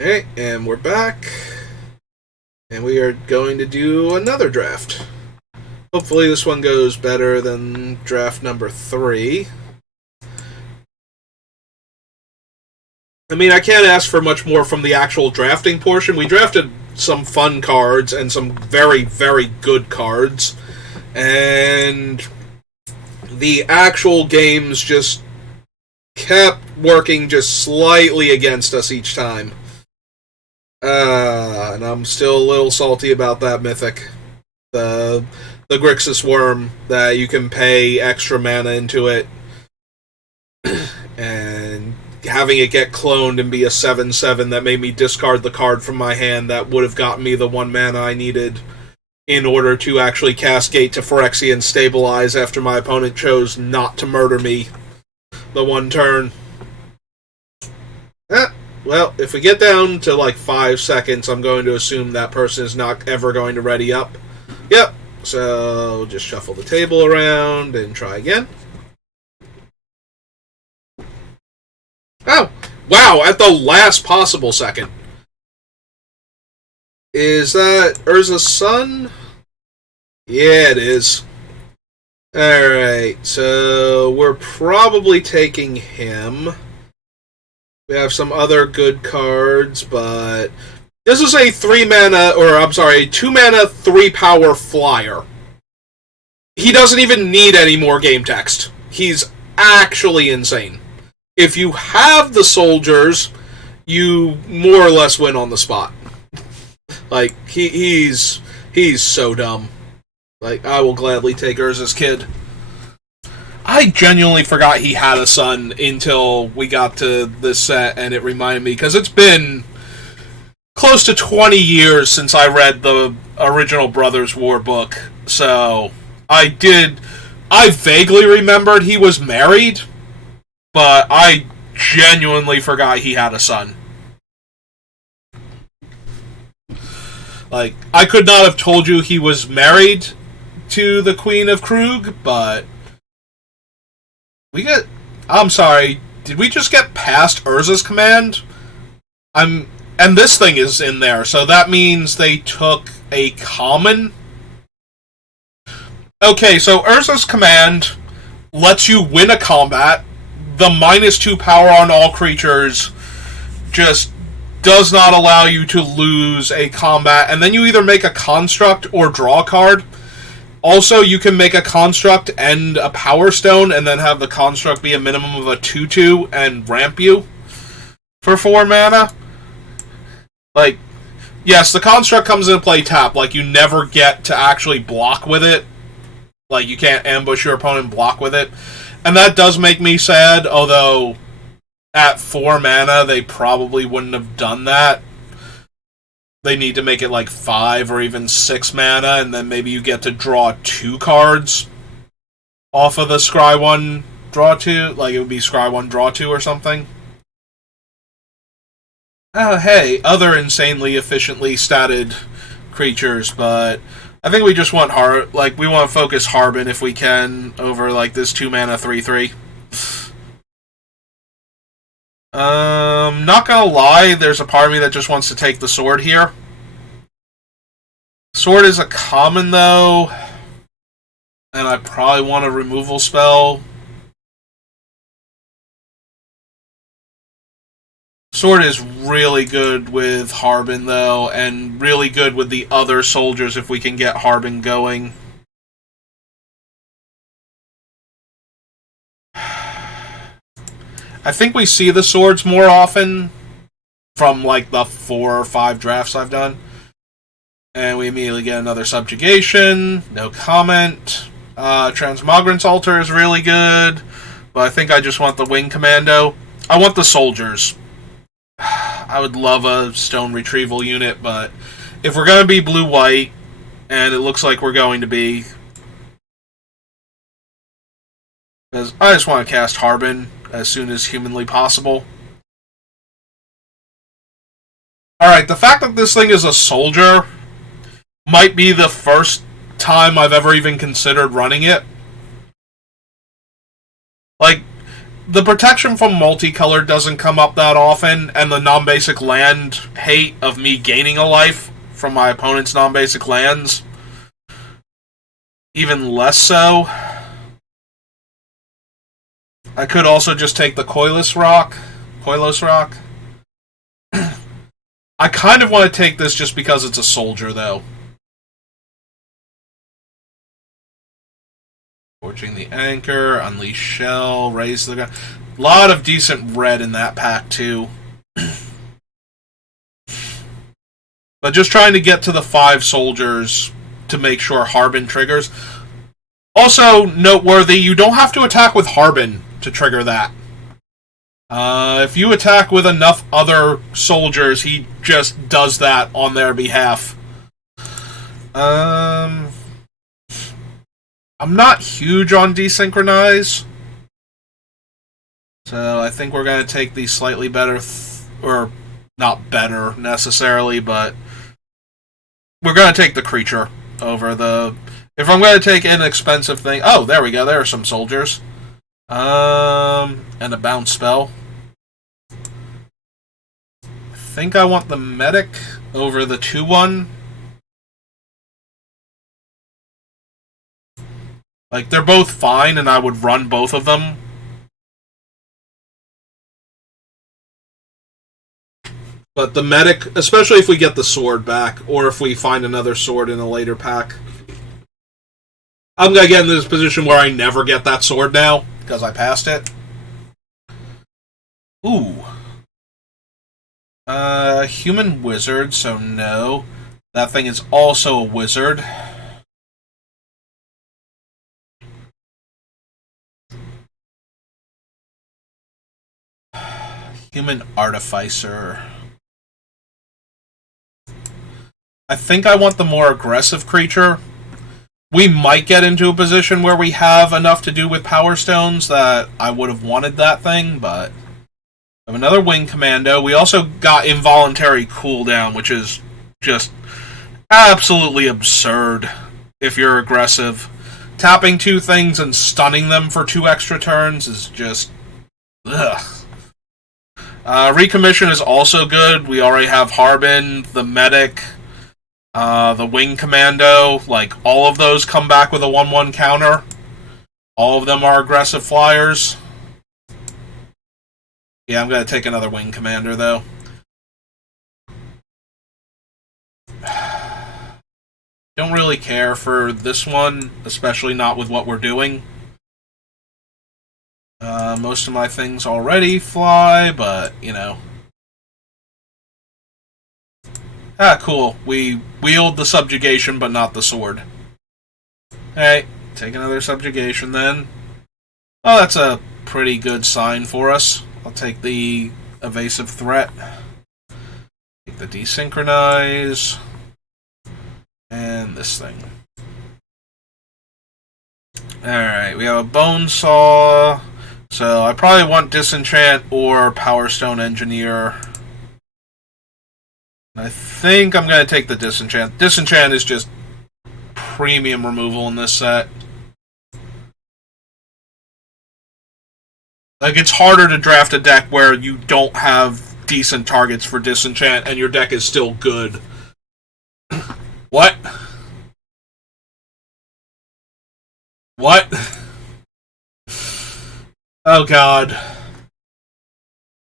Alright, and we're back. And we are going to do another draft. Hopefully this one goes better than draft number 3. I mean, I can't ask for much more from the actual drafting portion. We drafted some fun cards and some very, very good cards. And the actual games just kept working just slightly against us each time. And I'm still a little salty about that mythic. The Grixis Worm, that you can pay extra mana into it. And having it get cloned and be a 7/7 that made me discard the card from my hand that would have gotten me the 1 mana I needed in order to actually cast Gate to Phyrexian Stabilize after my opponent chose not to murder me the one turn. Well, if we get down to like 5 seconds, I'm going to assume that person is not ever going to ready up. Yep. So just shuffle the table around and try again. Oh, wow, at the last possible second. Is that Urza's son? Yeah, it is. Alright, so we're probably taking him. We have some other good cards, but this is a 2 mana, 3-power flyer. He doesn't even need any more game text. He's actually insane. If you have the soldiers, you more or less win on the spot. Like, he's so dumb. Like, I will gladly take Urza's kid. I genuinely forgot he had a son until we got to this set, and it reminded me, because it's been close to 20 years since I read the original Brothers War book, so I vaguely remembered he was married, but I genuinely forgot he had a son. Like, I could not have told you he was married to the Queen of Krug, but I'm sorry, did we just get past Urza's command? And this thing is in there, so that means they took a common? Okay, so Urza's command lets you win a combat. The -2 power on all creatures just does not allow you to lose a combat, and then you either make a construct or draw a card. Also, you can make a construct and a power stone, and then have the construct be a minimum of a 2/2 and ramp you for 4 mana. Like, yes, the construct comes into play tap. Like, you never get to actually block with it. Like, you can't ambush your opponent and block with it. And that does make me sad, although at 4 mana, they probably wouldn't have done that. They need to make it like 5 or even 6 mana, and then maybe you get to draw 2 cards off of the Scry 1, draw 2. Like, it would be Scry 1, draw 2 or something. Oh, hey, other insanely efficiently statted creatures, but I think we just want we want to focus Harbin if we can over like this 2 mana 3/3. Not gonna lie, there's a part of me that just wants to take the sword here. Sword is a common though, and I probably want a removal spell. Sword is really good with Harbin though, and really good with the other soldiers if we can get Harbin going. I think we see the swords more often from like the 4 or 5 drafts I've done. And we immediately get another subjugation. No comment. Transmogrant's Altar is really good, but I think I just want the Wing Commando. I want the soldiers. I would love a stone retrieval unit, but if we're going to be blue-white, and it looks like we're going to be, because I just want to cast Harbin as soon as humanly possible. Alright, the fact that this thing is a soldier might be the first time I've ever even considered running it. Like, the protection from multicolor doesn't come up that often, and the non-basic land hate of me gaining a life from my opponent's non-basic lands, even less so. I could also just take the Koilos Rock. I kind of want to take this just because it's a soldier, though. Forging the Anchor, Unleash Shell, Raise the Gun. A lot of decent red in that pack, too. But just trying to get to the 5 soldiers to make sure Harbin triggers. Also, noteworthy, you don't have to attack with Harbin to trigger that. If you attack with enough other soldiers, he just does that on their behalf. I'm not huge on Desynchronize. So I think we're going to take the slightly better, or not better necessarily, but we're going to take the creature over the... If I'm going to take an expensive thing... Oh, there we go. There are some soldiers. And a bounce spell. I think I want the medic over the 2/1. Like, they're both fine, and I would run both of them. But the medic, especially if we get the sword back, or if we find another sword in a later pack. I'm going to get in this position where I never get that sword now, because I passed it. Ooh. Human wizard, so no. That thing is also a wizard. Human artificer. I think I want the more aggressive creature. We might get into a position where we have enough to do with Power Stones that I would have wanted that thing, but... I have another Wing Commando. We also got involuntary cooldown, which is just absolutely absurd if you're aggressive. Tapping 2 things and stunning them for 2 extra turns is just... ugh. Recommission is also good. We already have Harbin, the medic... the Wing Commando, like, all of those come back with a 1/1 counter. All of them are aggressive flyers. Yeah, I'm going to take another Wing Commander, though. Don't really care for this one, especially not with what we're doing. Most of my things already fly, but, you know... Ah, cool. We wield the subjugation, but not the sword. Hey, take another subjugation then. Oh, that's a pretty good sign for us. I'll take the evasive threat. Take the desynchronize. And this thing. Alright, we have a bone saw. So I probably want disenchant or Power Stone Engineer. I think I'm going to take the Disenchant. Disenchant is just premium removal in this set. Like, it's harder to draft a deck where you don't have decent targets for Disenchant and your deck is still good. What? What? Oh god.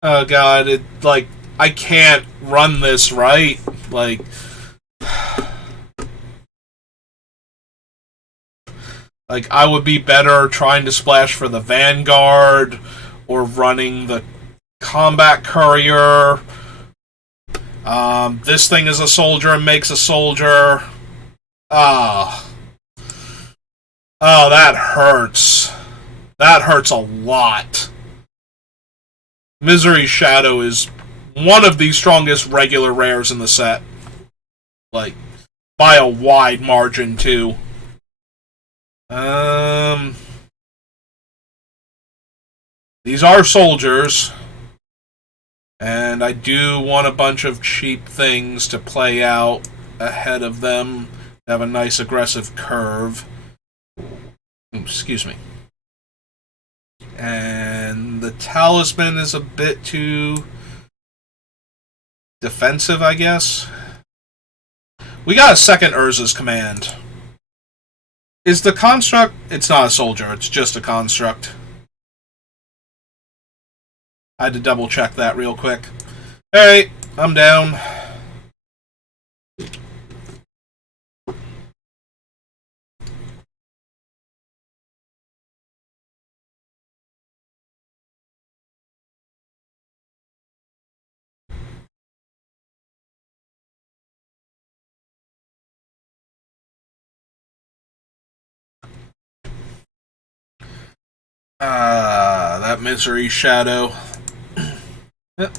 Oh god, it, like... I can't run this right. Like, I would be better trying to splash for the Vanguard or running the Combat Courier. This thing is a soldier and makes a soldier. Ah. Oh, that hurts. That hurts a lot. Misery Shadow is one of the strongest regular rares in the set. Like, by a wide margin, too. These are soldiers. And I do want a bunch of cheap things to play out ahead of them. Have a nice aggressive curve. Oops, excuse me. And And the talisman is a bit too defensive, I guess. We got a second Urza's Command. Is the construct... It's not a soldier, it's just a construct. I had to double check that real quick. Alright, I'm down. That misery shadow. Yep.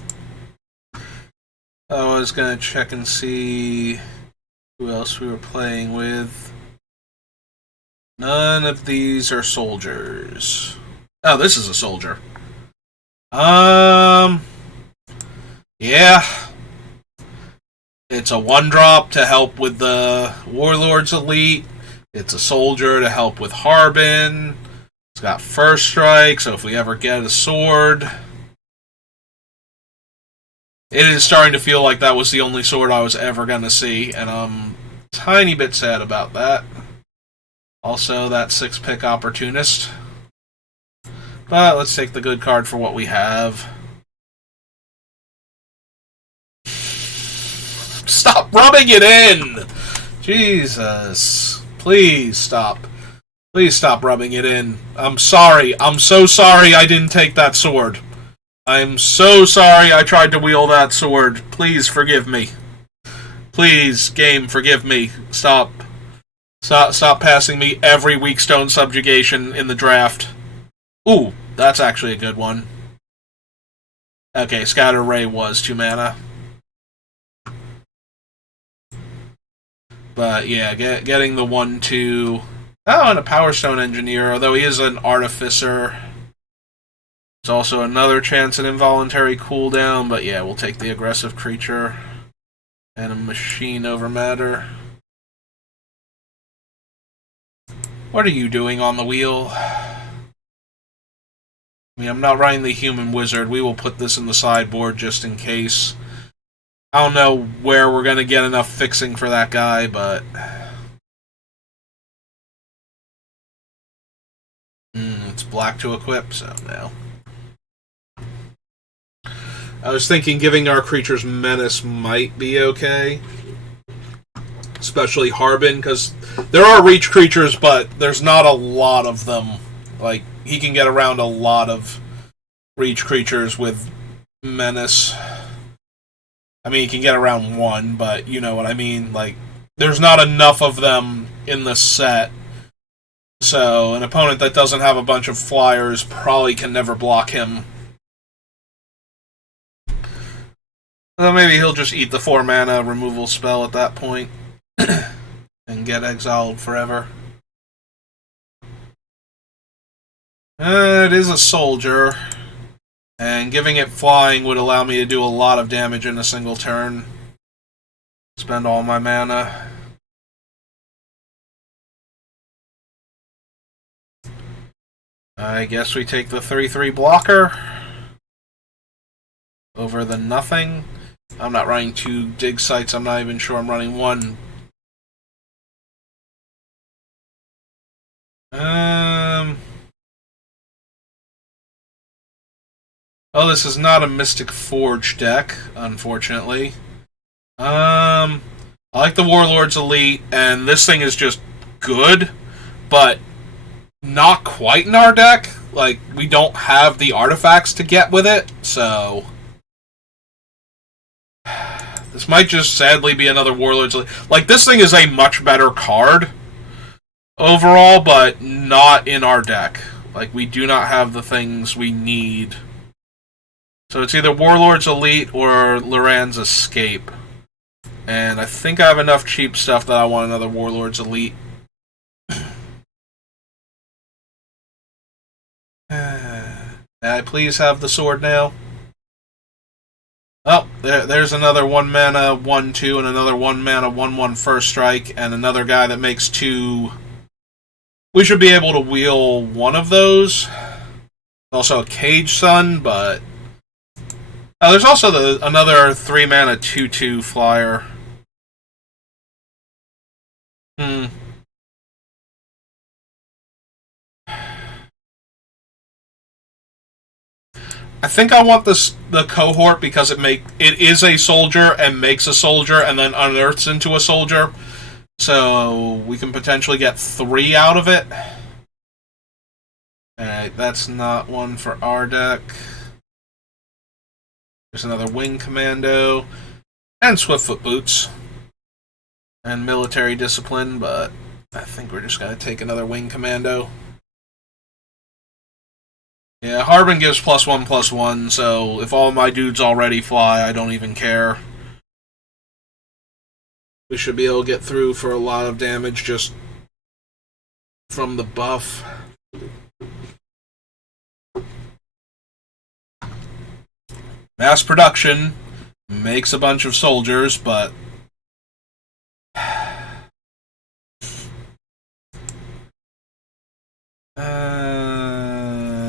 I was gonna check and see who else we were playing with. None of these are soldiers. Oh, this is a soldier. Yeah. It's a 1-drop to help with the Warlord's Elite. It's a soldier to help with Harbin. It's got first strike, so if we ever get a sword... It is starting to feel like that was the only sword I was ever going to see, and I'm a tiny bit sad about that. Also, that 6-pick Opportunist. But let's take the good card for what we have. Stop rubbing it in! Jesus. Please stop. Please stop rubbing it in. I'm sorry. I'm so sorry I didn't take that sword. I'm so sorry I tried to wield that sword. Please forgive me. Please, game, forgive me. Stop. Stop passing me every weak stone subjugation in the draft. Ooh, that's actually a good one. Okay, Scatter Ray was 2 mana. But yeah, getting the 1-2... Oh, and a Power Stone Engineer, although he is an Artificer. There's also another chance at involuntary cooldown, but yeah, we'll take the aggressive creature. And a Machine over Matter. What are you doing on the wheel? I mean, I'm not running the Human Wizard. We will put this in the sideboard just in case. I don't know where we're going to get enough fixing for that guy, but... it's black to equip, so no. I was thinking giving our creatures Menace might be okay. Especially Harbin, because there are reach creatures, but there's not a lot of them. Like, he can get around a lot of reach creatures with Menace. I mean, he can get around one, but you know what I mean? Like, there's not enough of them in the set. So, an opponent that doesn't have a bunch of flyers probably can never block him. So maybe he'll just eat the 4 mana removal spell at that point. And get exiled forever. It is a soldier. And giving it flying would allow me to do a lot of damage in a single turn. Spend all my mana. I guess we take the 3/3 blocker over the nothing. I'm not running 2 dig sites. I'm not even sure I'm running 1. Oh, this is not a Mystic Forge deck, unfortunately. I like the Warlord's Elite, and this thing is just good, but not quite in our deck. Like, we don't have the artifacts to get with it, so... This might just sadly be another Warlord's Elite. Like, this thing is a much better card overall, but not in our deck. Like, we do not have the things we need. So it's either Warlord's Elite or Loran's Escape. And I think I have enough cheap stuff that I want another Warlord's Elite. May I please have the sword now? Oh, there's another 1 mana 1/2 and another 1 mana 1/1 first strike and another guy that makes 2. We should be able to wheel one of those. Also a Cage Sun, but there's also another 3-mana 2/2 flyer. I think I want the cohort because it is a soldier and makes a soldier and then unearths into a soldier. So we can potentially get 3 out of it. Alright, that's not one for our deck. There's another Wing Commando. And Swiftfoot Boots. And Military Discipline, but I think we're just going to take another Wing Commando. Yeah, Harbin gives +1/+1, so if all my dudes already fly, I don't even care. We should be able to get through for a lot of damage just from the buff. Mass production makes a bunch of soldiers, but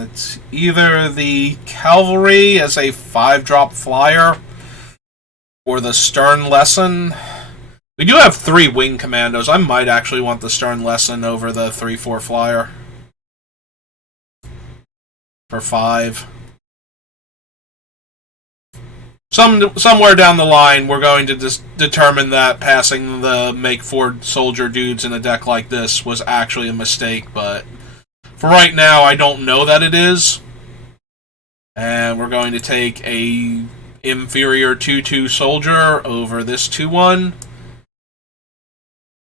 it's either the Cavalry as a 5-drop flyer or the Stern Lesson. We do have 3 Wing Commandos. I might actually want the Stern Lesson over the 3/4 flyer. For 5. Somewhere down the line, we're going to determine that passing the make 4 soldier dudes in a deck like this was actually a mistake, but for right now, I don't know that it is. And we're going to take a inferior 2/2 soldier over this 2/1.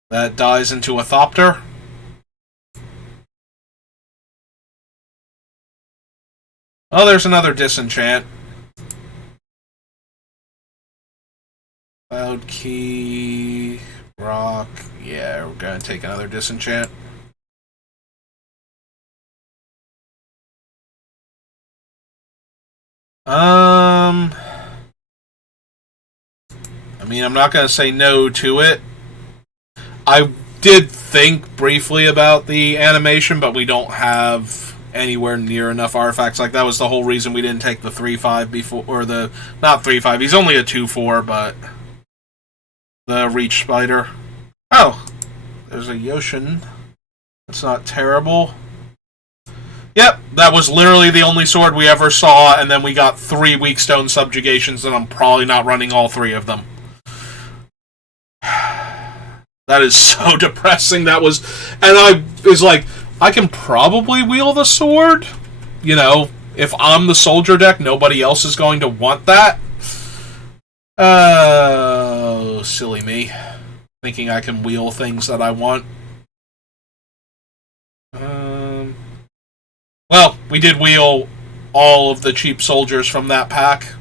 That dies into a Thopter. Oh, there's another Disenchant. Cloud Key, Rock. Yeah, we're going to take another Disenchant. I mean, I'm not going to say no to it. I did think briefly about the animation, but we don't have anywhere near enough artifacts. Like, that was the whole reason we didn't take the 3/5 before, or the, not 3/5, he's only a 2/4, but the Reach Spider. Oh, there's a Yoshin. That's not terrible. Yep, that was literally the only sword we ever saw, and then we got 3 Weakstone Subjugations, and I'm probably not running all 3 of them. That is so depressing. That was... And I was like, I can probably wield the sword. You know, if I'm the soldier deck, nobody else is going to want that. Oh, silly me. Thinking I can wheel things that I want. Well, we did wheel all of the cheap soldiers from that pack.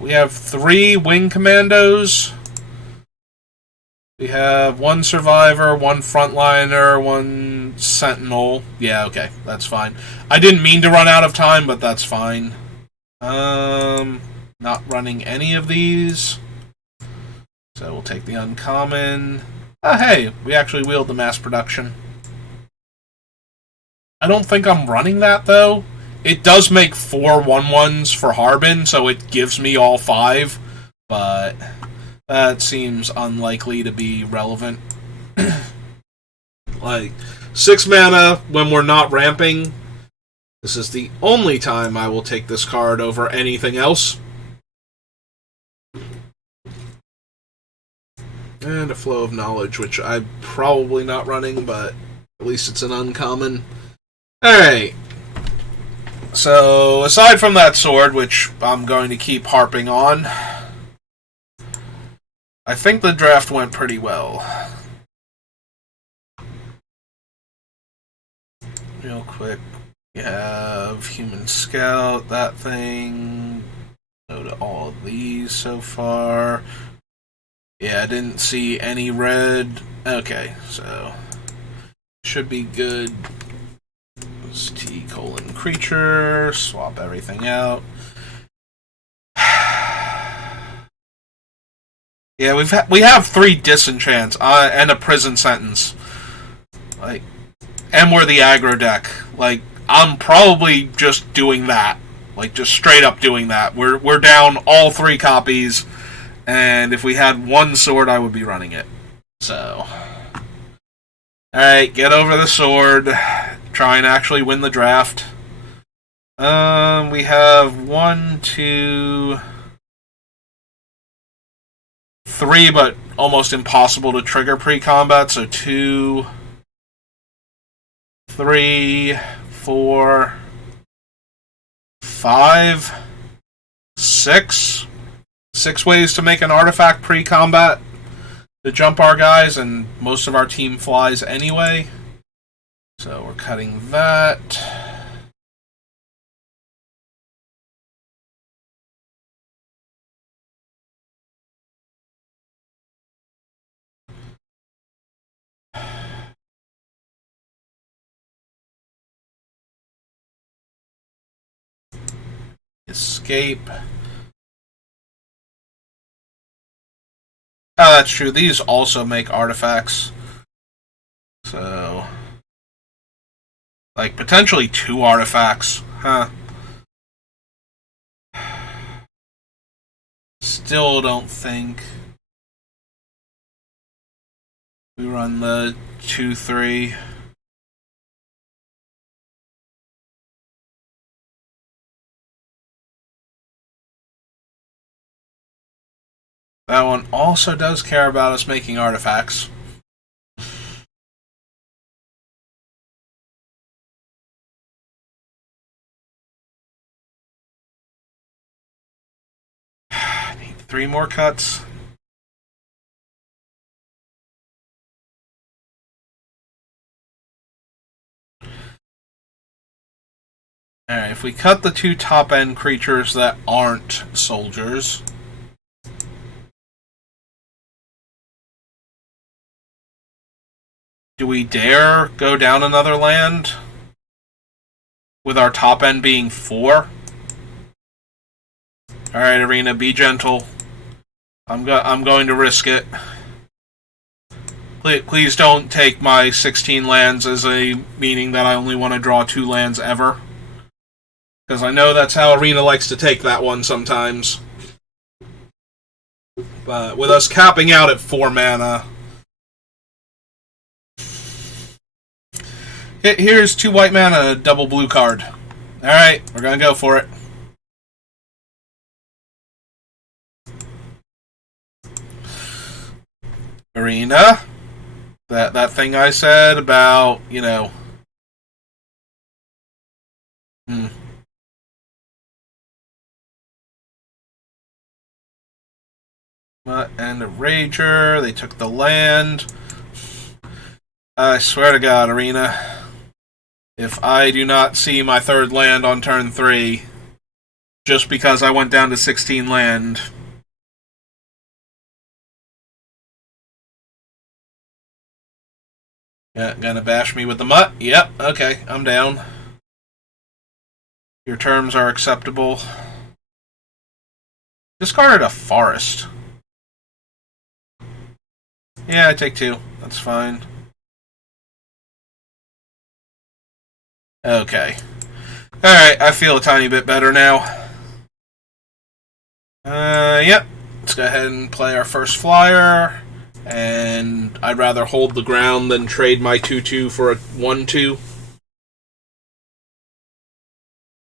We have 3 Wing Commandos. We have 1 Survivor, 1 Frontliner, 1 Sentinel. Yeah, okay, that's fine. I didn't mean to run out of time, but that's fine. Not running any of these. So we'll take the uncommon. Oh, hey, we actually wheeled the mass production. I don't think I'm running that, though. It does make 4 1/1s for Harbin, so it gives me all 5, but that seems unlikely to be relevant. Like, 6 mana when we're not ramping. This is the only time I will take this card over anything else. And a Flow of Knowledge, which I'm probably not running, but at least it's an uncommon. Alright. So, aside from that sword, which I'm going to keep harping on, I think the draft went pretty well. Real quick, we have Human Scout, that thing. Go to all of these so far. Yeah, I didn't see any red. Okay, so should be good. T:(creature), swap everything out. Yeah, we have 3 Disenchants and a Prison Sentence. Like, and we're the aggro deck. Like, I'm probably just doing that. Like, just straight up doing that. We're down all 3 copies, and if we had 1 sword, I would be running it. So, alright, get over the sword. Try and actually win the draft. We have 1, 2, 3, but almost impossible to trigger pre-combat. So 2, 3, 4, 5, 6. 6 ways to make an artifact pre-combat to jump our guys, and most of our team flies anyway. So we're cutting that. Escape. Oh, that's true. These also make artifacts. So, like, potentially 2 artifacts. Huh. Still don't think we run the 2-3. That one also does care about us making artifacts. Need 3 more cuts. Alright, if we cut the 2 top end creatures that aren't soldiers, do we dare go down another land? With our top end being 4? Alright, Arena, be gentle. I'm going to risk it. Please don't take my 16 lands as a meaning that I only want to draw 2 lands ever. Because I know that's how Arena likes to take that one sometimes. But with us capping out at 4 mana... Here's 2 white mana, a double blue card. Alright, we're gonna go for it. Arena. That thing I said about, you know... And a Rager, they took the land. I swear to God, Arena. If I do not see my 3rd land on turn 3, just because I went down to 16 land... Yeah, gonna bash me with the mutt? Yep, okay, I'm down. Your terms are acceptable. Discarded a forest. Yeah, I take 2. That's fine. Okay. Alright, I feel a tiny bit better now. Yep. Let's go ahead and play our first flyer. And I'd rather hold the ground than trade my 2-2 for a 1-2.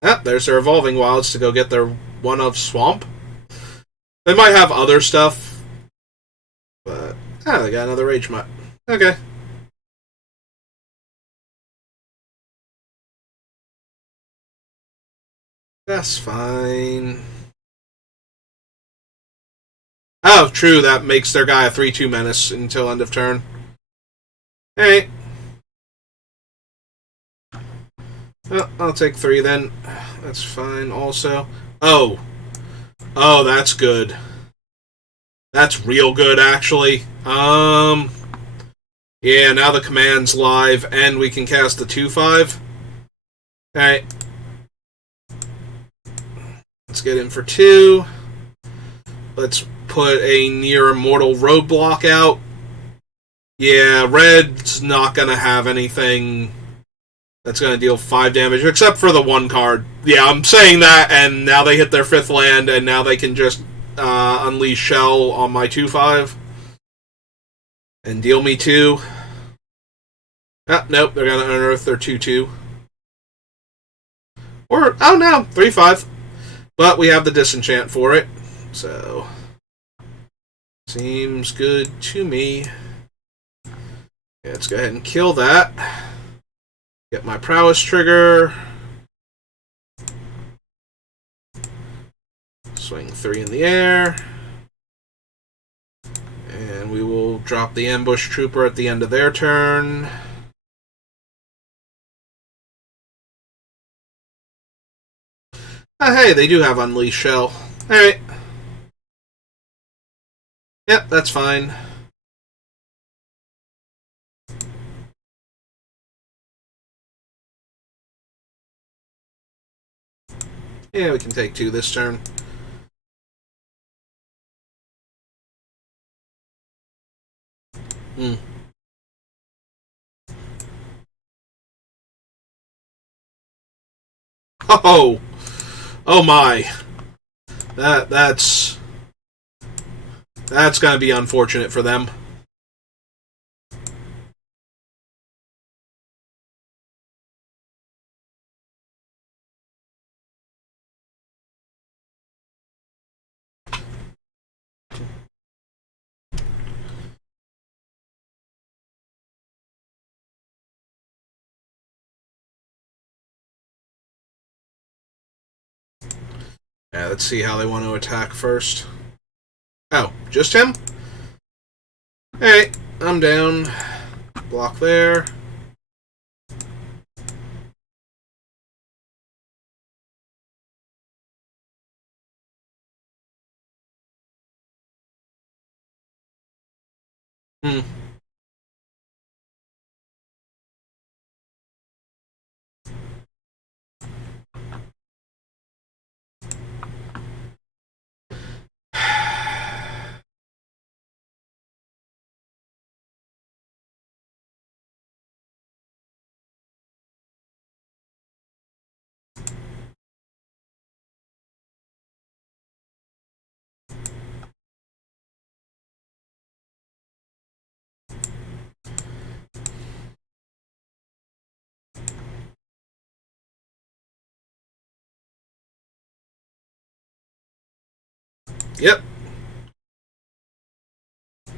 Ah, there's their Evolving Wilds to go get their 1-of Swamp. They might have other stuff. But, they got another Rage Mutt. Okay. That's fine. Oh, true, that makes their guy a 3-2 menace until end of turn. Alright. Well, I'll take 3 then. That's fine also. Oh, that's good. That's real good, actually. Yeah, now the command's live, and we can cast the 2-5. Alright. Let's get in for 2. Let's put a near immortal roadblock out. Yeah, red's not gonna have anything That's going to deal 5 damage, except for the 1 card. Yeah, I'm saying that, and now they hit their 5th land, and now they can just unleash Shell on my 2/5 and deal me 2. Ah, nope, they're going to unearth their 2/2. Or, oh no, 3/5. But we have the disenchant for it, so seems good to me. Yeah, let's go ahead and kill that. Get my prowess trigger. Swing 3 in the air. And we will drop the ambush trooper at the end of their turn. Hey, they do have Unleash Shell. Alright. Yep, that's fine. Yeah, we can take 2 this turn. Hmm. Oh! Oh my. That's gonna be unfortunate for them. Yeah, let's see how they want to attack first. Oh, just him? Alright, I'm down. Block there. Hmm. Yep. Would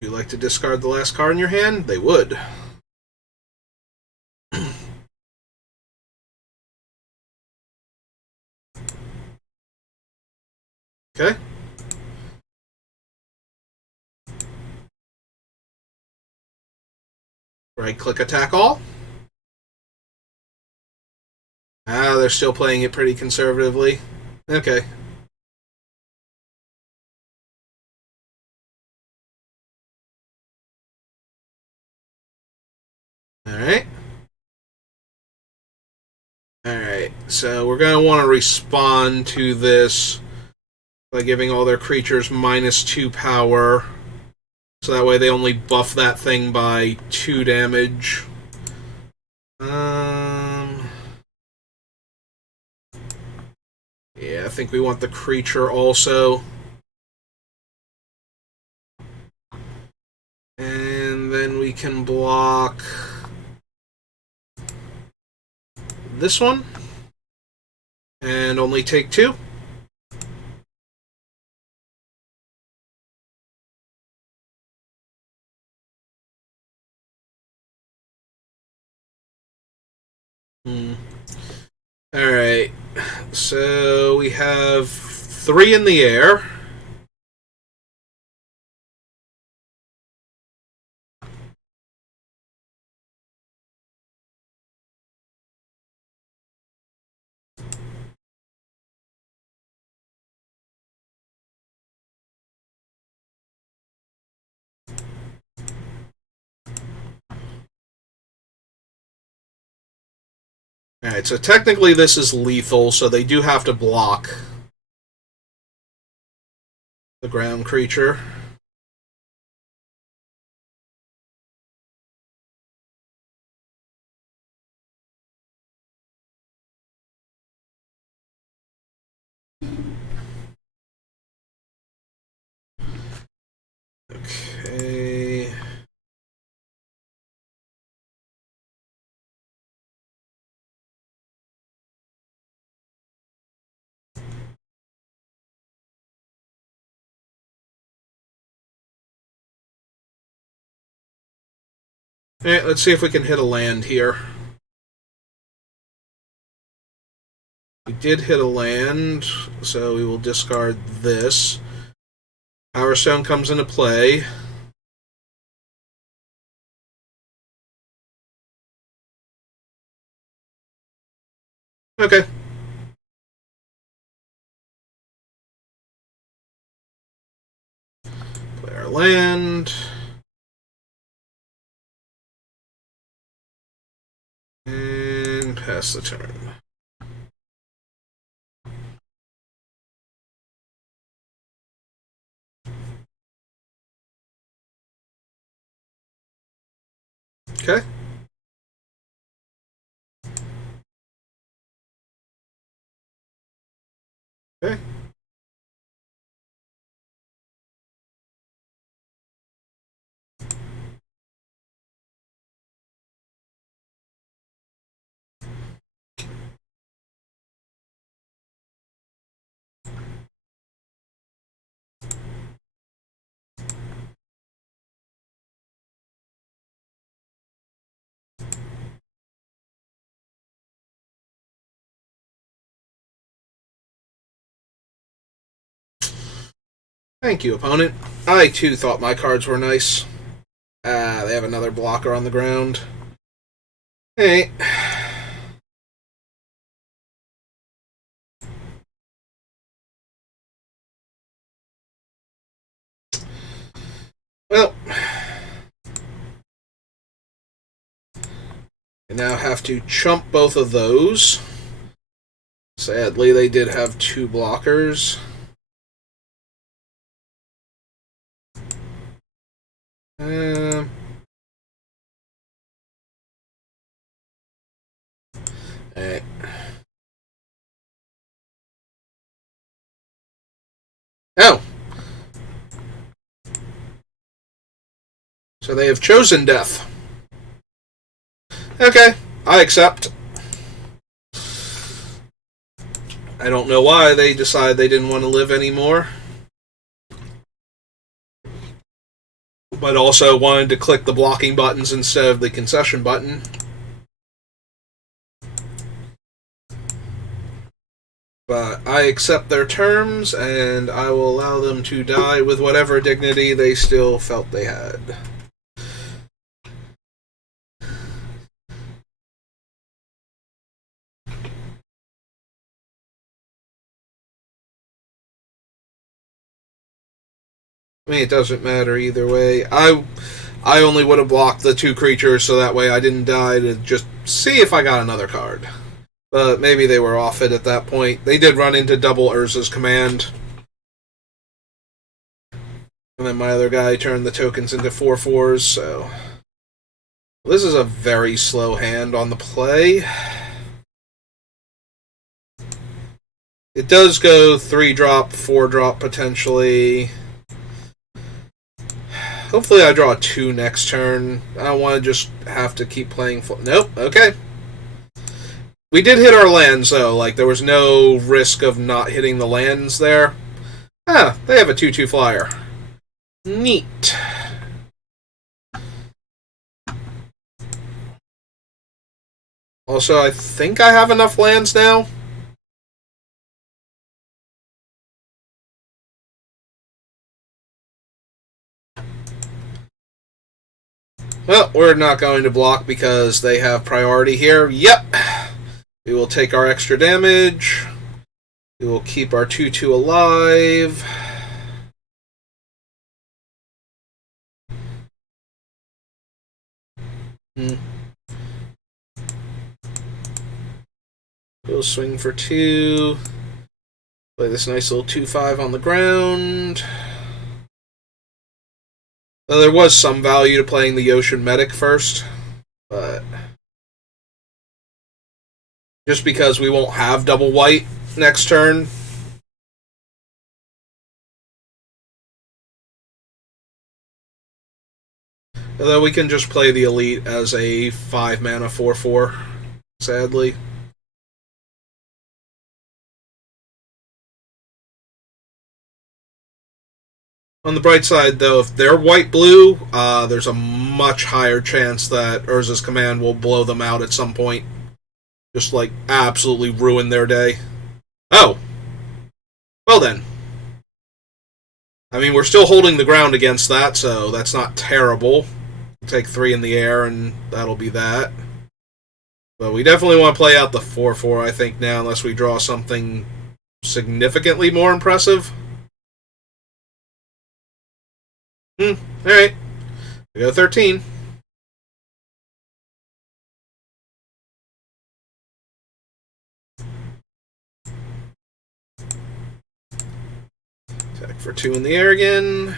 you like to discard the last card in your hand? They would. Okay. Right-click attack all. Ah, they're still playing it pretty conservatively. Okay. Alright. Alright, so we're going to want to respond to this by giving all their creatures -2 power. So that way they only buff that thing by 2 damage. Yeah, I think we want the creature also. And then we can block this one. And only take 2. Alright, so we have 3 in the air. Alright, so technically this is lethal, so they do have to block the ground creature. Okay. Alright, let's see if we can hit a land here. We did hit a land, so we will discard this. Power Stone comes into play. Okay. Play our land. And pass the turn. Okay. Okay. Thank you, opponent. I too thought my cards were nice. They have another blocker on the ground. Hey. Well, I now have to chump both of those. Sadly, they did have two blockers. Alright. Oh! So they have chosen death. Okay, I accept. I don't know why they decided they didn't want to live anymore. But also wanted to click the blocking buttons instead of the concession button. But I accept their terms, and I will allow them to die with whatever dignity they still felt they had. I mean, it doesn't matter either way. I only would have blocked the two creatures so that way I didn't die to just see if I got another card. But maybe they were off it at that point. They did run into double Urza's command. And then my other guy turned the tokens into 4/4s, so... This is a very slow hand on the play. It does go 3-drop, 4-drop potentially. Hopefully I draw a 2 next turn. I don't want to just have to keep playing... Nope, okay. We did hit our lands, though. Like, there was no risk of not hitting the lands there. Ah, they have a 2/2 flyer. Neat. Also, I think I have enough lands now. Well, we're not going to block because they have priority here. Yep. We will take our extra damage. We will keep our 2/2 alive. We'll swing for 2. Play this nice little 2/5 on the ground. Now, there was some value to playing the Ocean Medic first, but just because we won't have double white next turn, Although we can just play the Elite as a 5 mana 4/4, sadly. On the bright side, though, if they're white-blue, there's a much higher chance that Urza's Command will blow them out at some point. Just, like, absolutely ruin their day. Oh! Well then. I mean, we're still holding the ground against that, so that's not terrible. We'll take 3 in the air, and that'll be that. But we definitely want to play out the 4/4, I think, now, unless we draw something significantly more impressive. Alright. We go 13. Attack for 2 in the air again.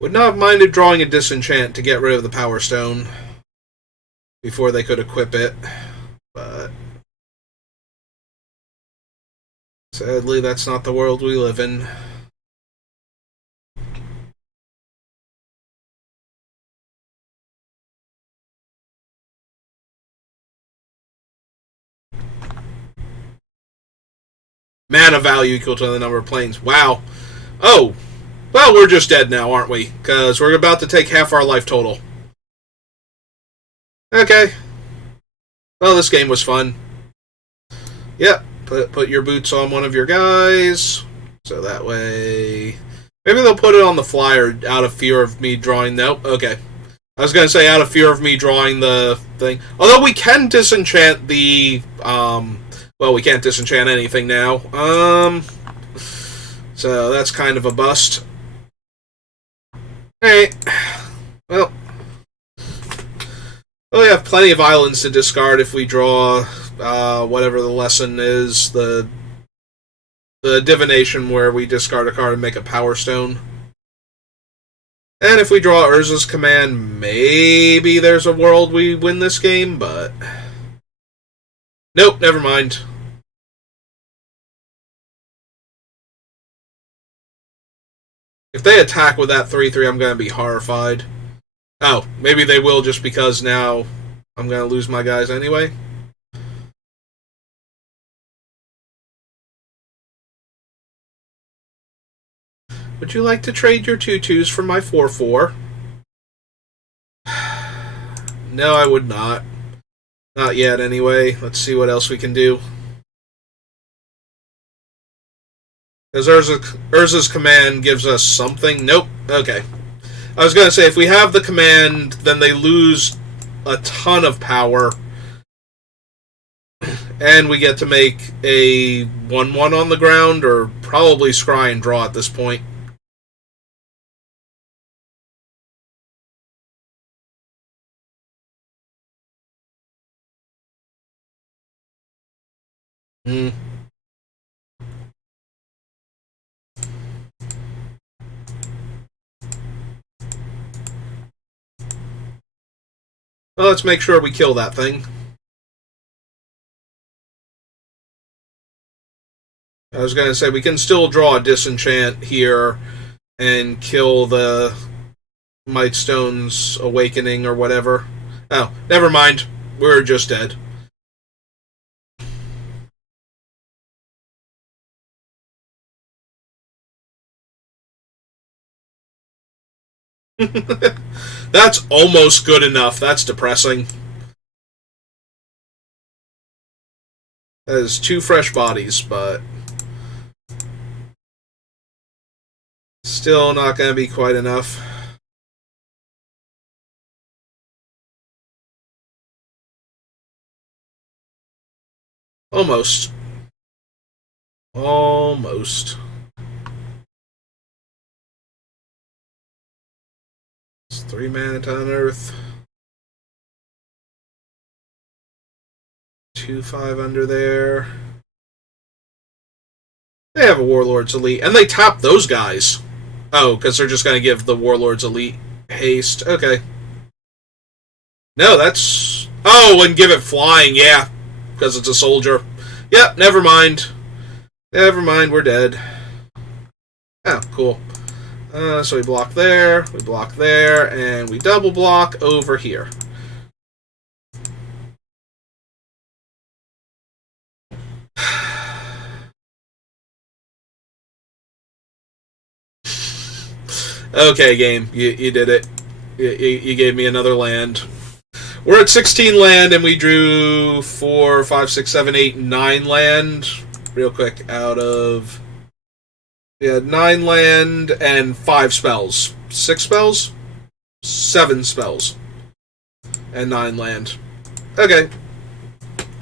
Would not have minded drawing a Disenchant to get rid of the Power Stone before they could equip it, but sadly that's not the world we live in. Mana value equal to the number of planes. Wow. Oh! Well, we're just dead now, aren't we? Because we're about to take half our life total. Okay. Well, this game was fun. Yep. Put your boots on one of your guys. So that way... Maybe they'll put it on the flyer out of fear of me drawing... Nope. Okay. I was going to say out of fear of me drawing the thing. Although we can disenchant the... Well, we can't disenchant anything now. So that's kind of a bust. Alright. Well, we have plenty of islands to discard if we draw whatever the lesson is. The divination where we discard a card and make a Power Stone. And if we draw Urza's Command, maybe there's a world we win this game, but... Nope, never mind. If they attack with that 3/3, I'm going to be horrified. Oh, maybe they will just because now I'm going to lose my guys anyway. Would you like to trade your 2/2s for my 4/4? No, I would not. Not yet, anyway. Let's see what else we can do. Because Urza's Command gives us something. Nope. Okay. I was going to say, if we have the command, then they lose a ton of power. And we get to make a 1/1 on the ground, or probably scry and draw at this point. Hmm. Well, let's make sure we kill that thing. I was going to say, we can still draw a Disenchant here and kill the Mightstone's Awakening or whatever. Oh, never mind. We're just dead. That's almost good enough. That's depressing. That is 2 fresh bodies, but still not going to be quite enough. Almost. Almost. It's 3 mana to unearth. 2/5 under there. They have a Warlord's Elite, and they tap those guys. Oh, because they're just going to give the Warlord's Elite haste. Okay. No, that's... Oh, and give it flying, yeah. Because it's a soldier. Yep, never mind. Never mind, we're dead. Oh, cool. So we block there, and we double block over here. Okay, game, you did it. You gave me another land. We're at 16 land, and we drew 4, 5, 6, 7, 8, 9 land. Real quick, out of... We had 9 land and 5 spells. 6 spells? 7 spells. And 9 land. Okay.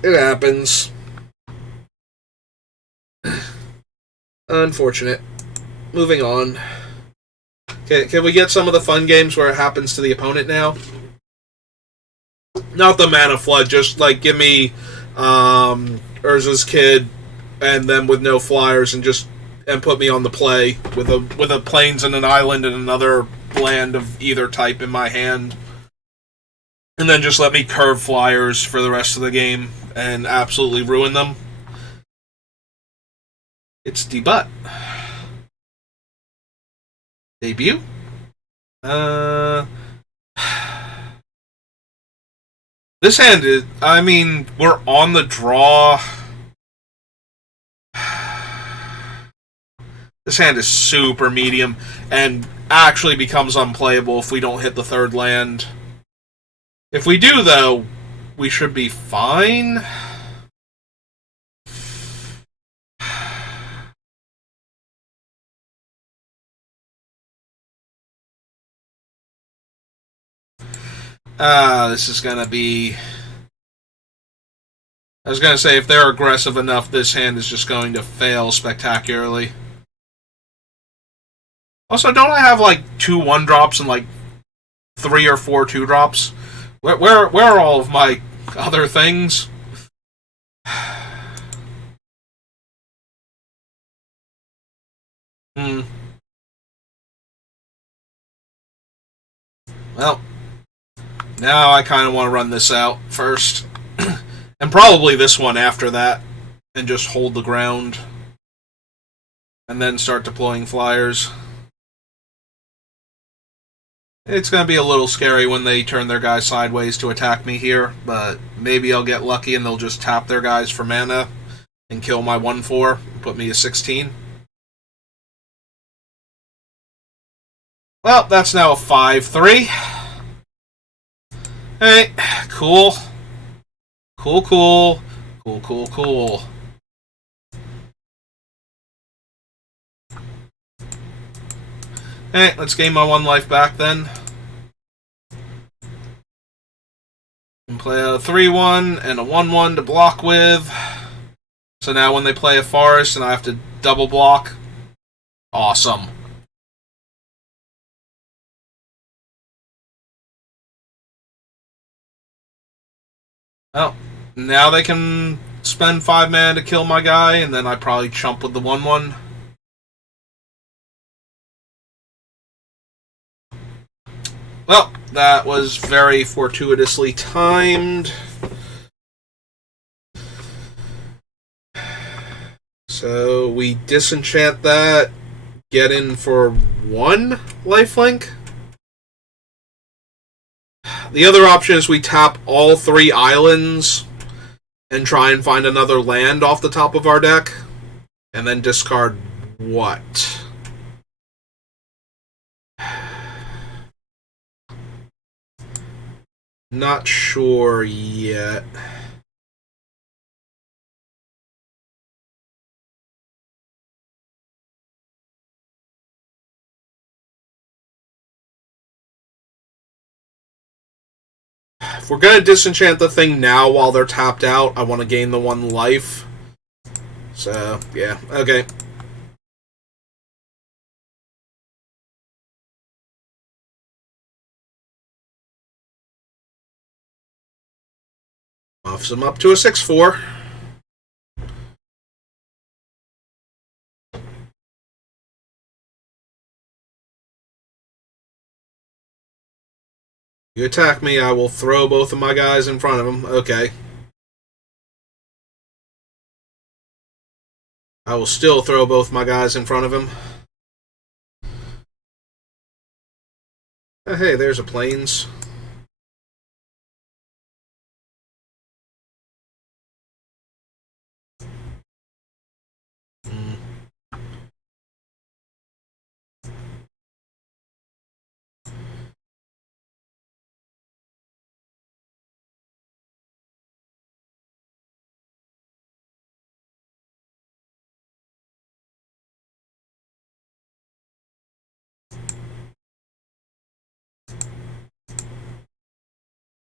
It happens. Unfortunate. Moving on. Can we get some of the fun games where it happens to the opponent now? Not the Mana Flood, just like give me Urza's Kid and them with no flyers and put me on the play with a plains and an island and another land of either type in my hand. And then just let me curve flyers for the rest of the game and absolutely ruin them. It's debut. Debut? This hand is... I mean, we're on the draw. This hand is super medium and actually becomes unplayable if we don't hit the third land. If we do, though, we should be fine. This is going to be... I was going to say, if they're aggressive enough, this hand is just going to fail spectacularly. Also, don't I have, like, 2 1-drops and, like, 3 or 4 2-drops? Where are all of my other things? Well, now I kind of want to run this out first. And probably this one after that. And just hold the ground. And then start deploying flyers. It's going to be a little scary when they turn their guys sideways to attack me here, but maybe I'll get lucky and they'll just tap their guys for mana and kill my 1/4 and put me a 16. Well, that's now a 5/3. Hey, cool. Cool. Hey, let's gain my 1 life back then. And play a 3/1 and a 1/1 to block with. So now when they play a forest and I have to double block, awesome. Well, now they can spend 5 mana to kill my guy, and then I probably chump with the 1/1. Well, that was very fortuitously timed. So we disenchant that, get in for 1 lifelink. The other option is we tap all 3 islands and try and find another land off the top of our deck, and then discard what? Not sure yet. If we're going to disenchant the thing now while they're tapped out, I want to gain the 1 life. So, yeah, okay. Buffs him up to a 6/4. You attack me, I will throw both of my guys in front of him. Okay. I will still throw both my guys in front of him. Oh, hey, there's a plains.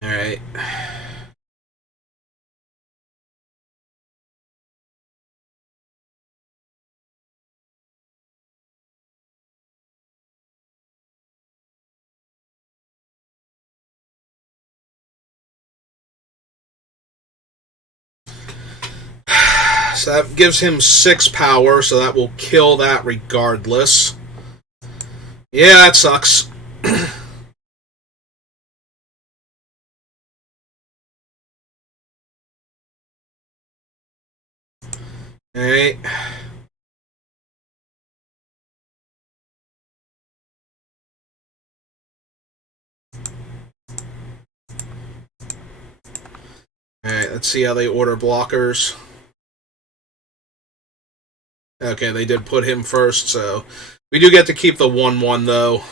Alright. So that gives him 6 power, so that will kill that regardless. Yeah, that sucks. Alright. Alright, let's see how they order blockers. Okay, they did put him first, so we do get to keep the 1-1 though.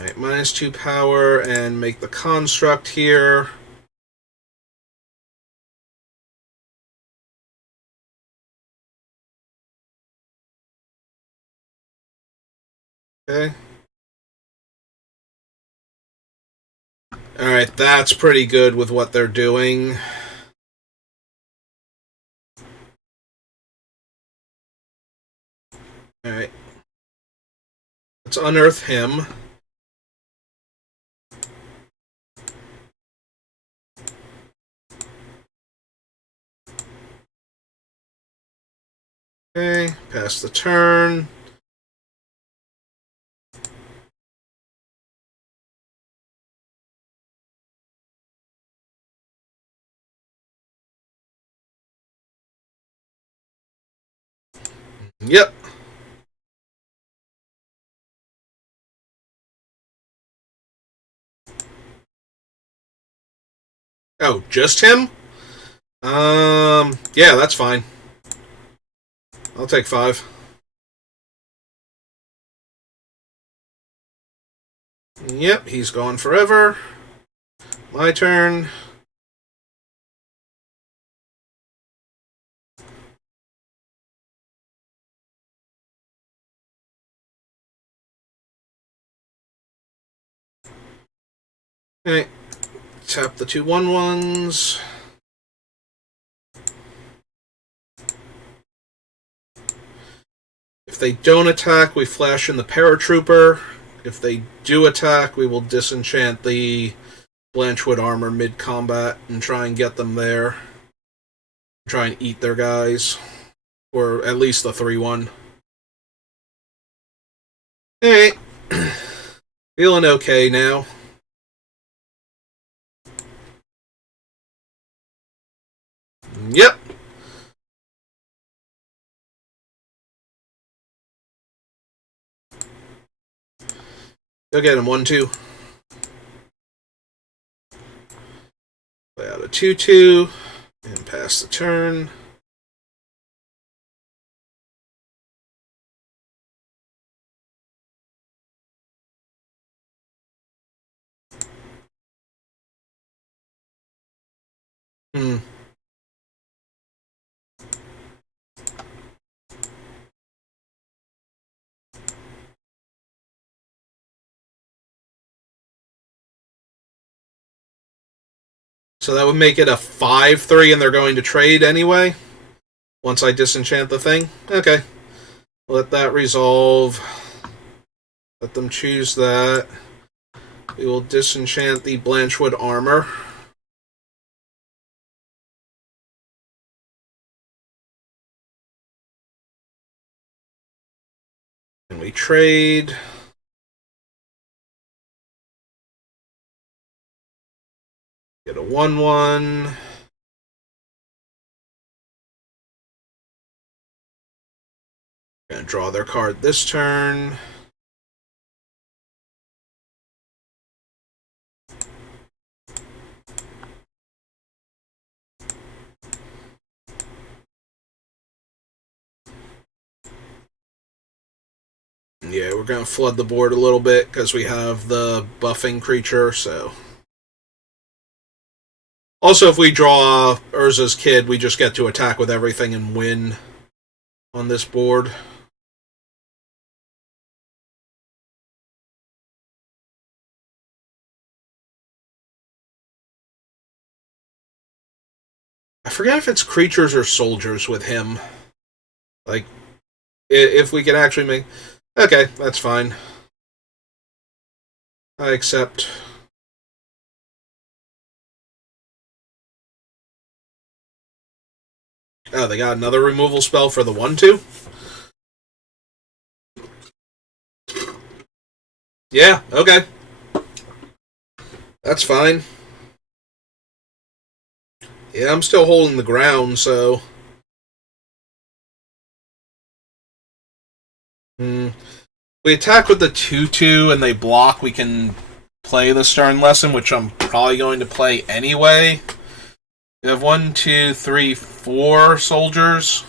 Alright, -2 power and make the construct here. Okay. Alright, that's pretty good with what they're doing. Alright. Let's unearth him. Okay, pass the turn. Yep. Oh, just him? Yeah, that's fine. I'll take 5. Yep, he's gone forever. My turn. Okay. Tap the 2 1/1s. If they don't attack, we flash in the paratrooper. If they do attack, we will disenchant the Blanchwood armor mid-combat and try and get them there. Try and eat their guys. Or at least the 3-1. Hey. Feeling okay now. Yep. Go get him, 1-2. Play out a 2-2. And pass the turn. Hmm. So that would make it a 5-3, and they're going to trade anyway? Once I disenchant the thing? Okay. Let that resolve. Let them choose that. We will disenchant the Blanchwood armor. And we trade. Get a 1/1. Gonna draw their card this turn. Yeah, we're going to flood the board a little bit because we have the buffing creature, so... Also, if we draw Urza's Kid, we just get to attack with everything and win on this board. I forget if it's creatures or soldiers with him. Like, if we can actually make... Okay, that's fine. I accept. Oh, they got another removal spell for the 1/2? Yeah, okay. That's fine. Yeah, I'm still holding the ground, so... We attack with the 2/2 and they block, we can play the Stern Lesson, which I'm probably going to play anyway. We have 1, 2, 3, 4 soldiers.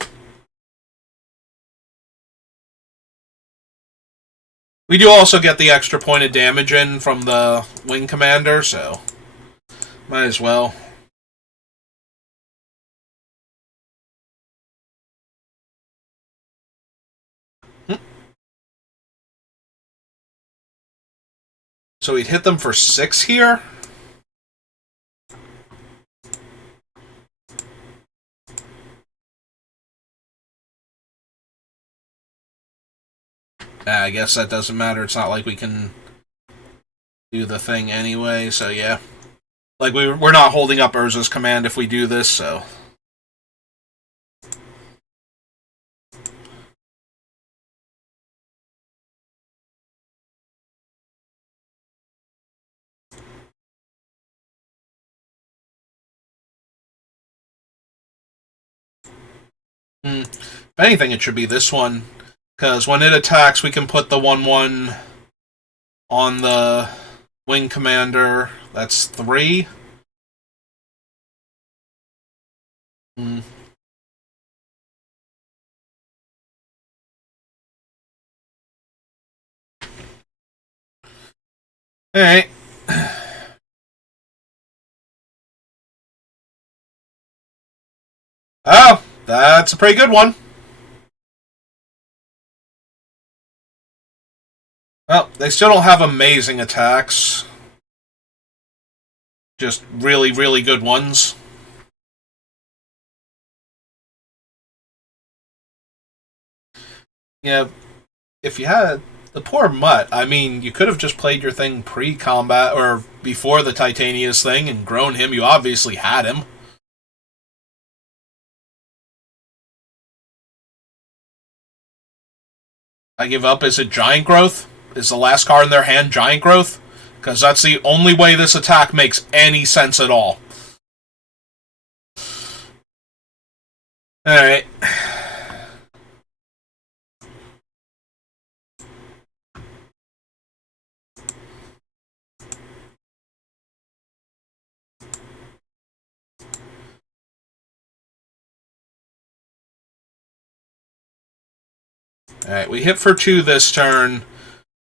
We do also get the extra point of damage in from the Wing Commander, so might as well. So we'd hit them for 6 here. I guess that doesn't matter. It's not like we can do the thing anyway, so yeah. Like, we're not holding up Urza's command if we do this, so... If anything, it should be this one. Because when it attacks, we can put the 1/1 on the Wing Commander. That's 3. Alright. Oh, that's a pretty good one. Well, they still don't have amazing attacks. Just really, really good ones. Yeah, if you had the poor Mutt, I mean, you could have just played your thing pre-combat or before the Titania's thing and grown him. You obviously had him. I give up. Is it Giant Growth? Is the last card in their hand Giant Growth? Because that's the only way this attack makes any sense at all. Alright. Alright, we hit for 2 this turn.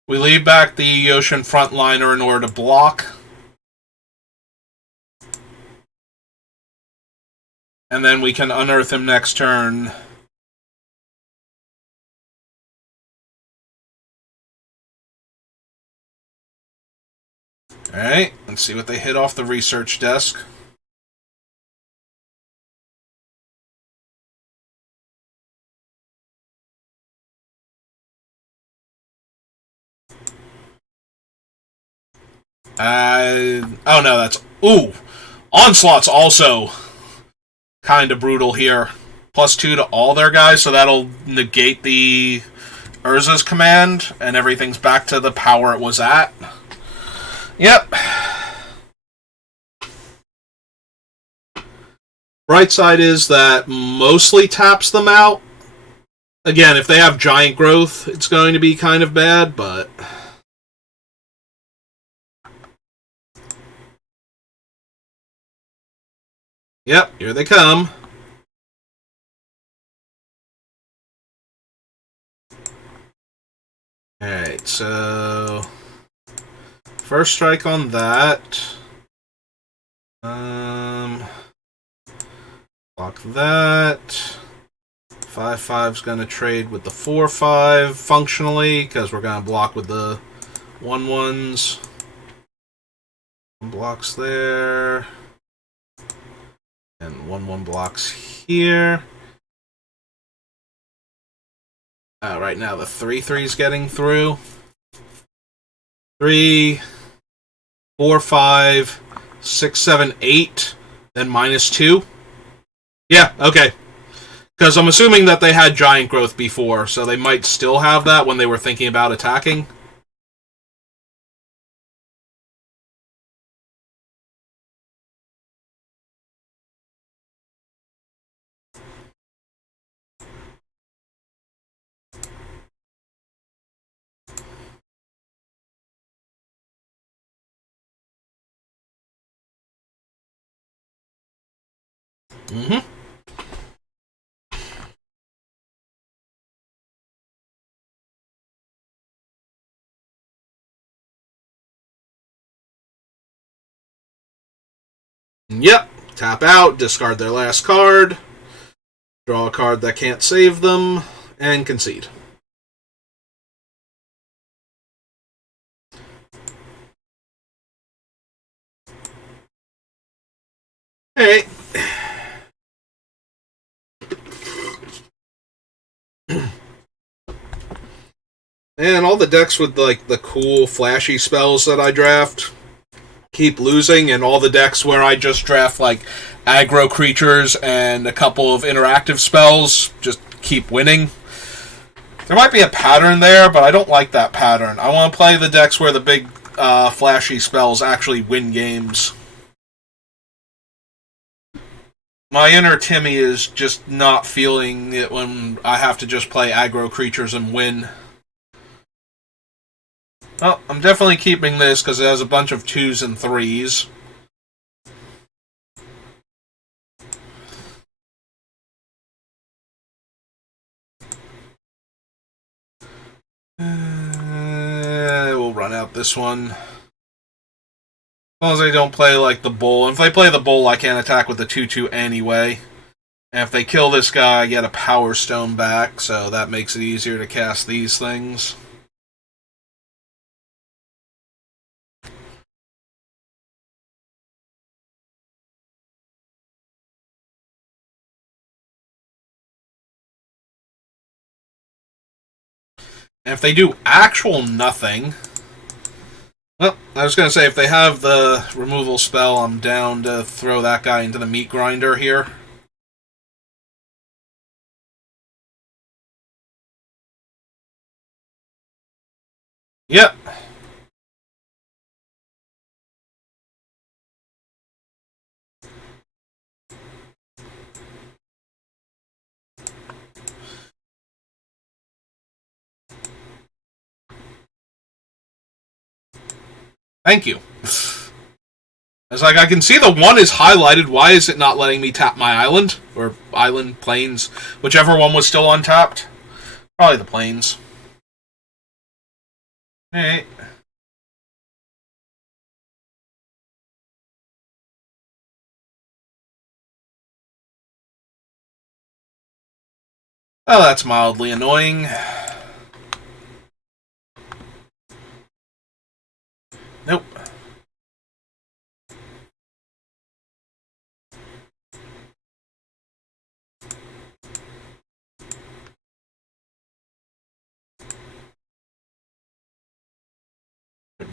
We leave back the Ocean Frontliner in order to block. And then we can unearth him next turn. Alright, let's see what they hit off the research desk. Oh no, that's... Ooh! Onslaught's also kind of brutal here. +2 to all their guys, so that'll negate the Urza's command, and everything's back to the power it was at. Yep. Bright side is that mostly taps them out. Again, if they have giant growth, it's going to be kind of bad, but... Yep, here they come. Alright, so... First strike on that. Block that. 5/5's gonna trade with the 4/5 functionally, because we're gonna block with the 1/1s. Blocks there. And 1/1 blocks here. Right now the 3/3's getting through. 3, 4, 5, 6, 7, 8, then -2. Yeah, okay. Because I'm assuming that they had giant growth before, so they might still have that when they were thinking about attacking. Mm-hmm. Yep. Tap out, discard their last card, draw a card that can't save them, and concede. Alright. And all the decks with like the cool flashy spells that I draft keep losing, and all the decks where I just draft like aggro creatures and a couple of interactive spells just keep winning. There might be a pattern there, but I don't like that pattern. I want to play the decks where the big flashy spells actually win games. My inner Timmy is just not feeling it when I have to just play aggro creatures and win. Well, I'm definitely keeping this because it has a bunch of 2s and 3s. We'll run out this one. As long as they don't play like the bull. If they play the bull, I can't attack with the 2/2 anyway. And if they kill this guy, I get a Power Stone back, so that makes it easier to cast these things. And if they do actual nothing... Well, I was going to say, if they have the removal spell, I'm down to throw that guy into the meat grinder here. Yep. Thank you. It's like, I can see the 1 is highlighted. Why is it not letting me tap my island? Or island, plains, whichever one was still untapped. Probably the plains. Alright. Oh, that's mildly annoying. Nope.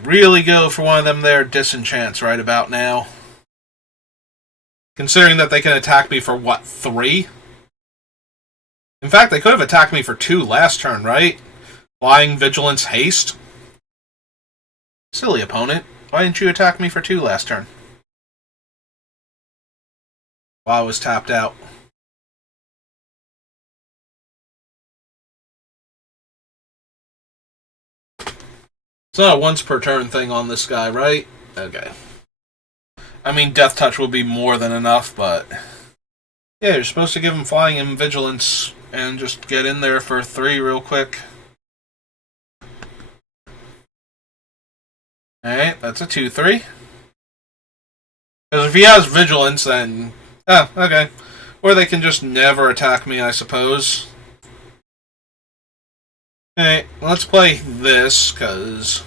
Really go for one of them there disenchants right about now. Considering that they can attack me for, what, 3? In fact, they could have attacked me for 2 last turn, right? Flying, Vigilance, Haste. Silly opponent. Why didn't you attack me for 2 last turn? while I was tapped out. It's not a once per turn thing on this guy, right? Okay. I mean, Death Touch would be more than enough, but... Yeah, you're supposed to give him Flying and Vigilance and just get in there for 3 real quick. Alright, that's a 2-3. Because if he has Vigilance, then... Oh, okay. Or they can just never attack me, I suppose. Alright, let's play this, because...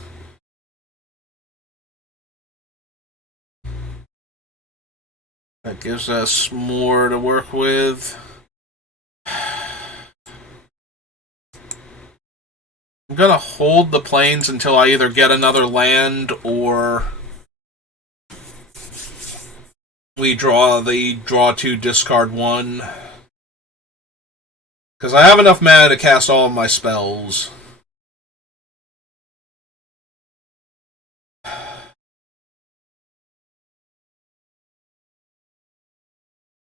that gives us more to work with. I'm gonna hold the plains until I either get another land or we draw the draw 2, discard 1. Because I have enough mana to cast all of my spells.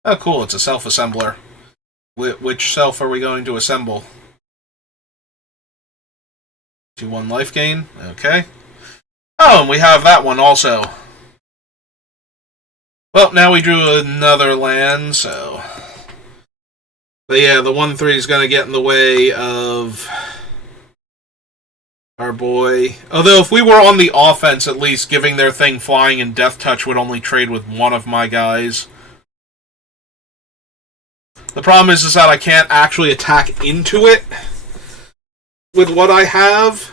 Oh, cool, it's a self-assembler. Which self are we going to assemble? 2-1 life gain. Okay. Oh, and we have that one also. Well, now we drew another land, so... But yeah, the 1-3 is going to get in the way of our boy. Although, if we were on the offense, at least, giving their thing Flying and Death Touch would only trade with one of my guys. The problem is that I can't actually attack into it with what I have.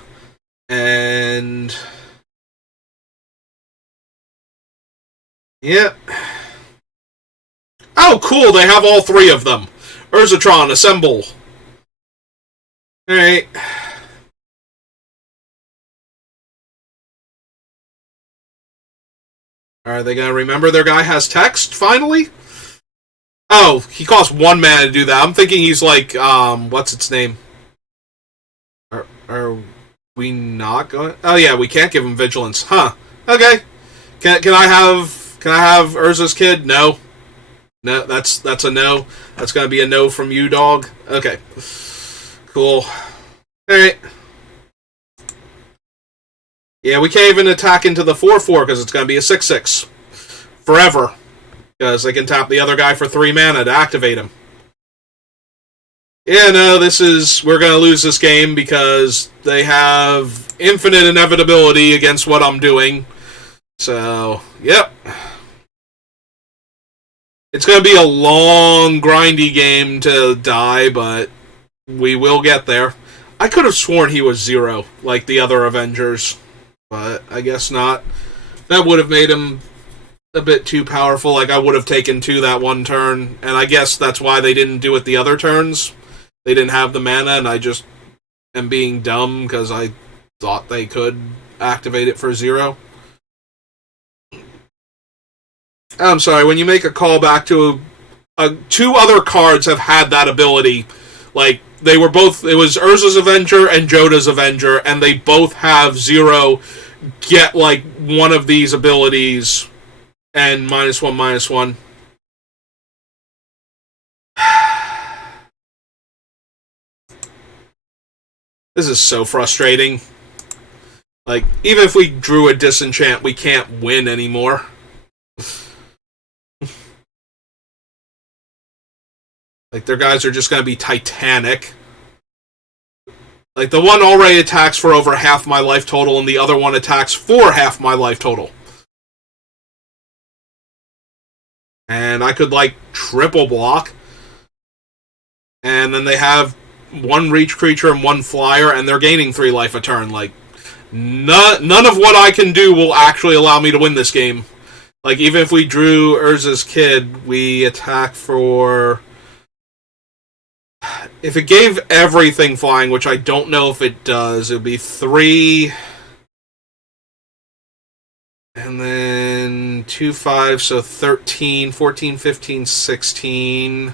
And... yeah. Oh, cool, they have all 3 of them. Urzatron, assemble. Alright. Are they going to remember their guy has text, finally? Oh, he costs 1 mana to do that. I'm thinking he's like, what's its name? Are we not going... oh yeah, we can't give him Vigilance. Huh. Okay. Can I have Urza's kid? No. No, that's a no. That's going to be a no from you, dog. Okay. Cool. Alright. Yeah, we can't even attack into the 4-4 because it's going to be a 6-6. Forever. Because they can tap the other guy for 3 mana to activate him. Yeah, no, we're going to lose this game because they have infinite inevitability against what I'm doing. So, yep. It's going to be a long, grindy game to die, but we will get there. I could have sworn he was 0, like the other Avengers, but I guess not. That would have made him a bit too powerful. Like, I would have taken 2 that one turn, and I guess that's why they didn't do it the other turns. They didn't have the mana, and I just am being dumb because I thought they could activate it for 0. I'm sorry, when you make a callback to 2 other cards have had that ability. Like, they were both... it was Urza's Avenger and Joda's Avenger, and they both have 0 get, like, one of these abilities and -1/-1. This is so frustrating. Like, even if we drew a Disenchant, we can't win anymore. Like, their guys are just going to be Titanic. Like, the one already attacks for over half my life total, and the other one attacks for half my life total. And I could, like, triple block. And then they have 1 reach creature and 1 flyer, and they're gaining 3 life a turn. Like, none of what I can do will actually allow me to win this game. Like, even if we drew Urza's Kid, we attack for... if it gave everything flying, which I don't know if it does, it would be 3... and then 2, 5, so 13, 14, 15, 16...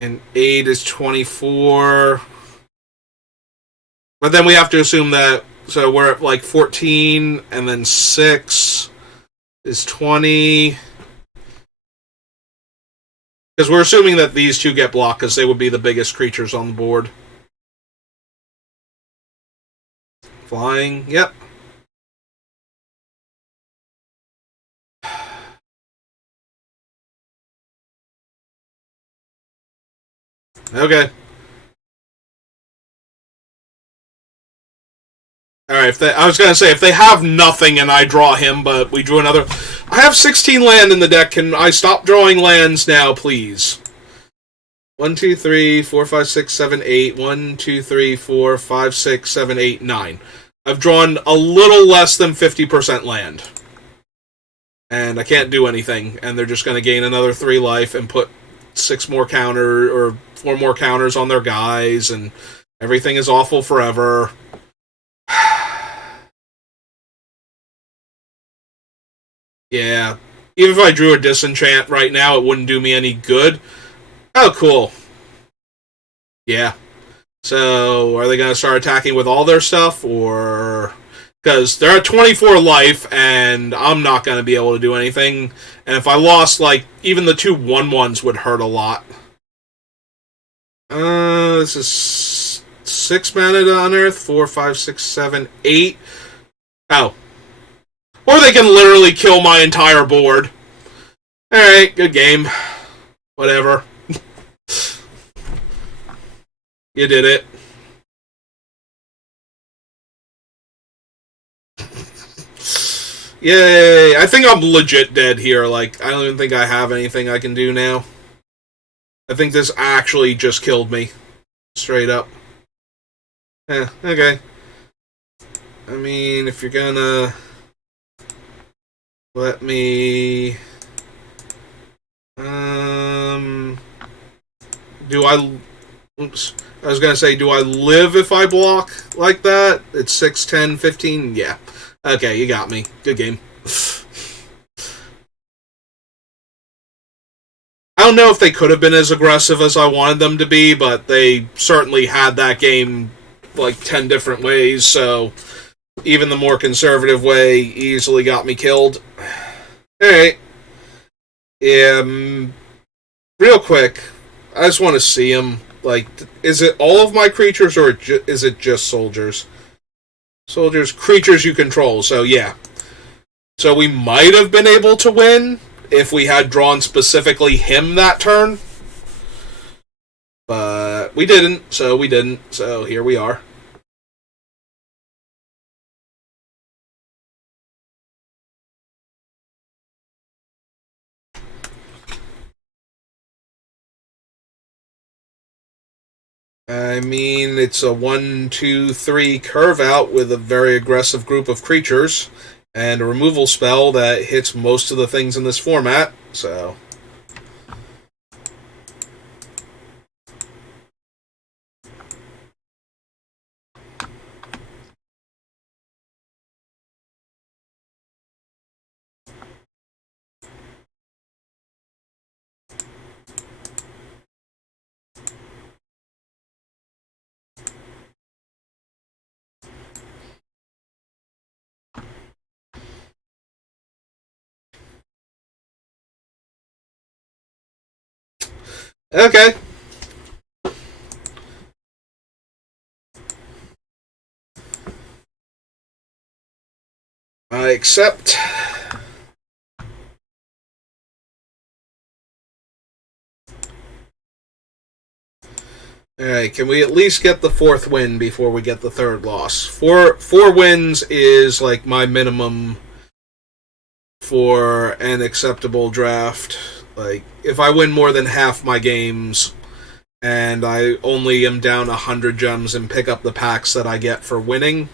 and 8 is 24. But then we have to assume that... so we're at like 14, and then 6 is 20. Because we're assuming that these two get blocked because they would be the biggest creatures on the board. Flying, yep. Okay. Alright, I was gonna say, if they have nothing and I draw him, but we drew another... I have 16 land in the deck. Can I stop drawing lands now, please? 1, 2, 3, 4, 5, 6, 7, 8. 1, 2, 3, 4, 5, 6, 7, 8, 9. I've drawn a little less than 50% land. And I can't do anything. And they're just going to gain another 3 life and put 4 more counters on their guys. And everything is awful forever. Yeah. Even if I drew a disenchant right now, it wouldn't do me any good. Oh, cool. Yeah. So, are they going to start attacking with all their stuff, or... Because they're at 24 life, and I'm not going to be able to do anything. And if I lost, like, even the 2 1/1s would hurt a lot. This is 6 mana to unearth. 4, 5, 6, 7, 8. Oh. Or they can literally kill my entire board. Alright, good game. Whatever. You did it. Yay! I think I'm legit dead here. Like, I don't even think I have anything I can do now. I think this actually just killed me. Straight up. Okay. I mean, if you're gonna... Let me... Do I... Oops. I was going to say, do I live if I block like that? It's 6, 10, 15? Yeah. Okay, you got me. Good game. I don't know if they could have been as aggressive as I wanted them to be, but they certainly had that game like 10 different ways, so even the more conservative way easily got me killed. Alright. Real quick, I just want to see him. Like, is it all of my creatures, or is it just soldiers? Soldiers, creatures you control, so yeah. So we might have been able to win if we had drawn specifically him that turn. But we didn't, so here we are. I mean, it's a 1, 2, 3 curve out with a very aggressive group of creatures, and a removal spell that hits most of the things in this format, so... Okay. I accept. Alright, can we at least get the 4th win before we get the 3rd loss? Four wins is like my minimum for an acceptable draft. Like, if I win more than half my games, and I only am down 100 gems and pick up the packs that I get for winning,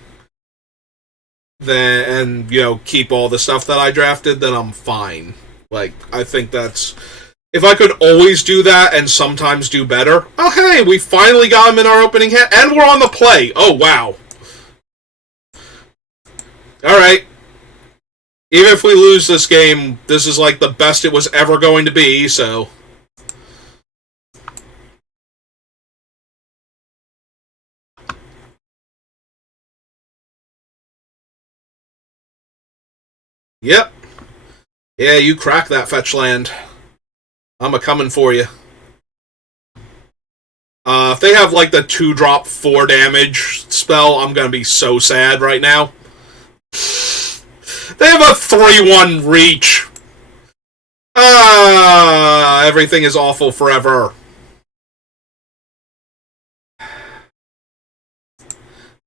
then, and, you know, keep all the stuff that I drafted, then I'm fine. Like, I think that's... If I could always do that and sometimes do better... Oh, hey, we finally got him in our opening hand, and we're on the play! Oh, wow. Alright. Even if we lose this game, this is like the best it was ever going to be, so... Yep. Yeah, you crack that fetch land. I'm a-coming for you. If they have, like, the 2-drop 4 damage spell, I'm gonna be so sad right now. They have a 3-1 reach. Everything is awful forever.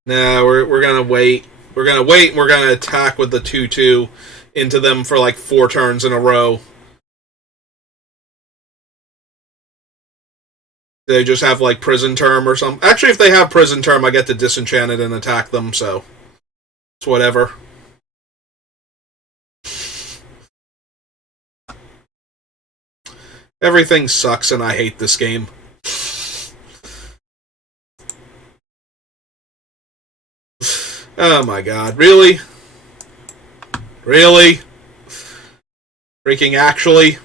Nah, we're gonna wait. We're gonna wait, and we're gonna attack with the 2-2 into them for like 4 turns in a row. They just have like Prison Term or something. Actually, if they have Prison Term, I get to disenchant it and attack them, so it's whatever. Everything sucks and I hate this game. Oh my god, really? Really? Freaking actually?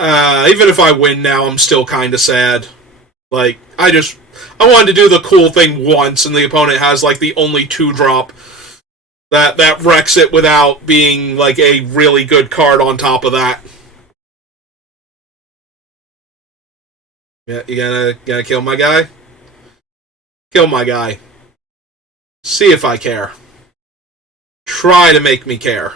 Even if I win now, I'm still kind of sad. Like, I wanted to do the cool thing once, and the opponent has, like, the only 2-drop that wrecks it without being, like, a really good card on top of that. Yeah, you gonna kill my guy? Kill my guy. See if I care. Try to make me care.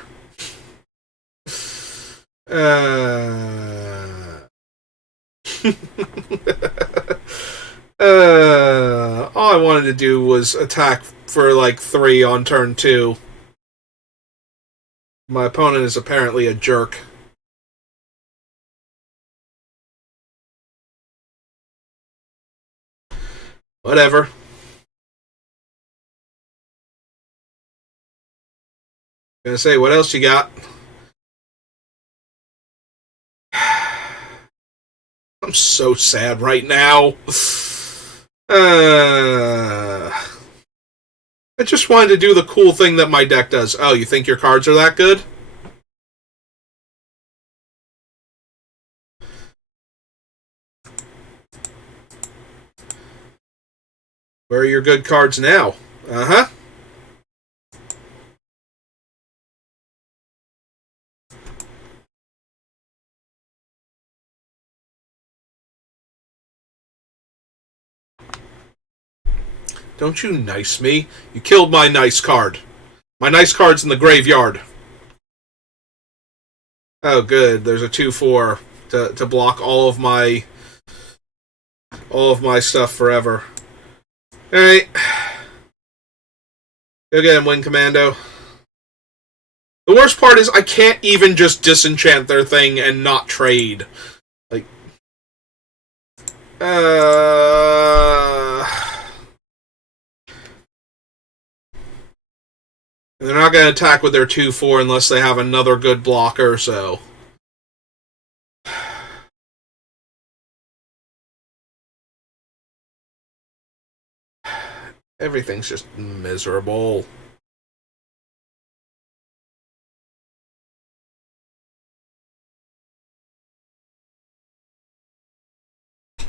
All I wanted to do was attack for like 3 on turn 2. My opponent is apparently a jerk. Whatever. Gonna say, what else you got? I'm so sad right now. I just wanted to do the cool thing that my deck does. Oh, you think your cards are that good? Where are your good cards now? Uh-huh. Don't you nice me. You killed my nice card. My nice card's in the graveyard. Oh, good. There's a 2-4 to block all of my stuff forever. Alright. Go get him, Wing Commando. The worst part is I can't even just disenchant their thing and not trade. Like... They're not going to attack with their 2-4 unless they have another good blocker, so... Everything's just miserable.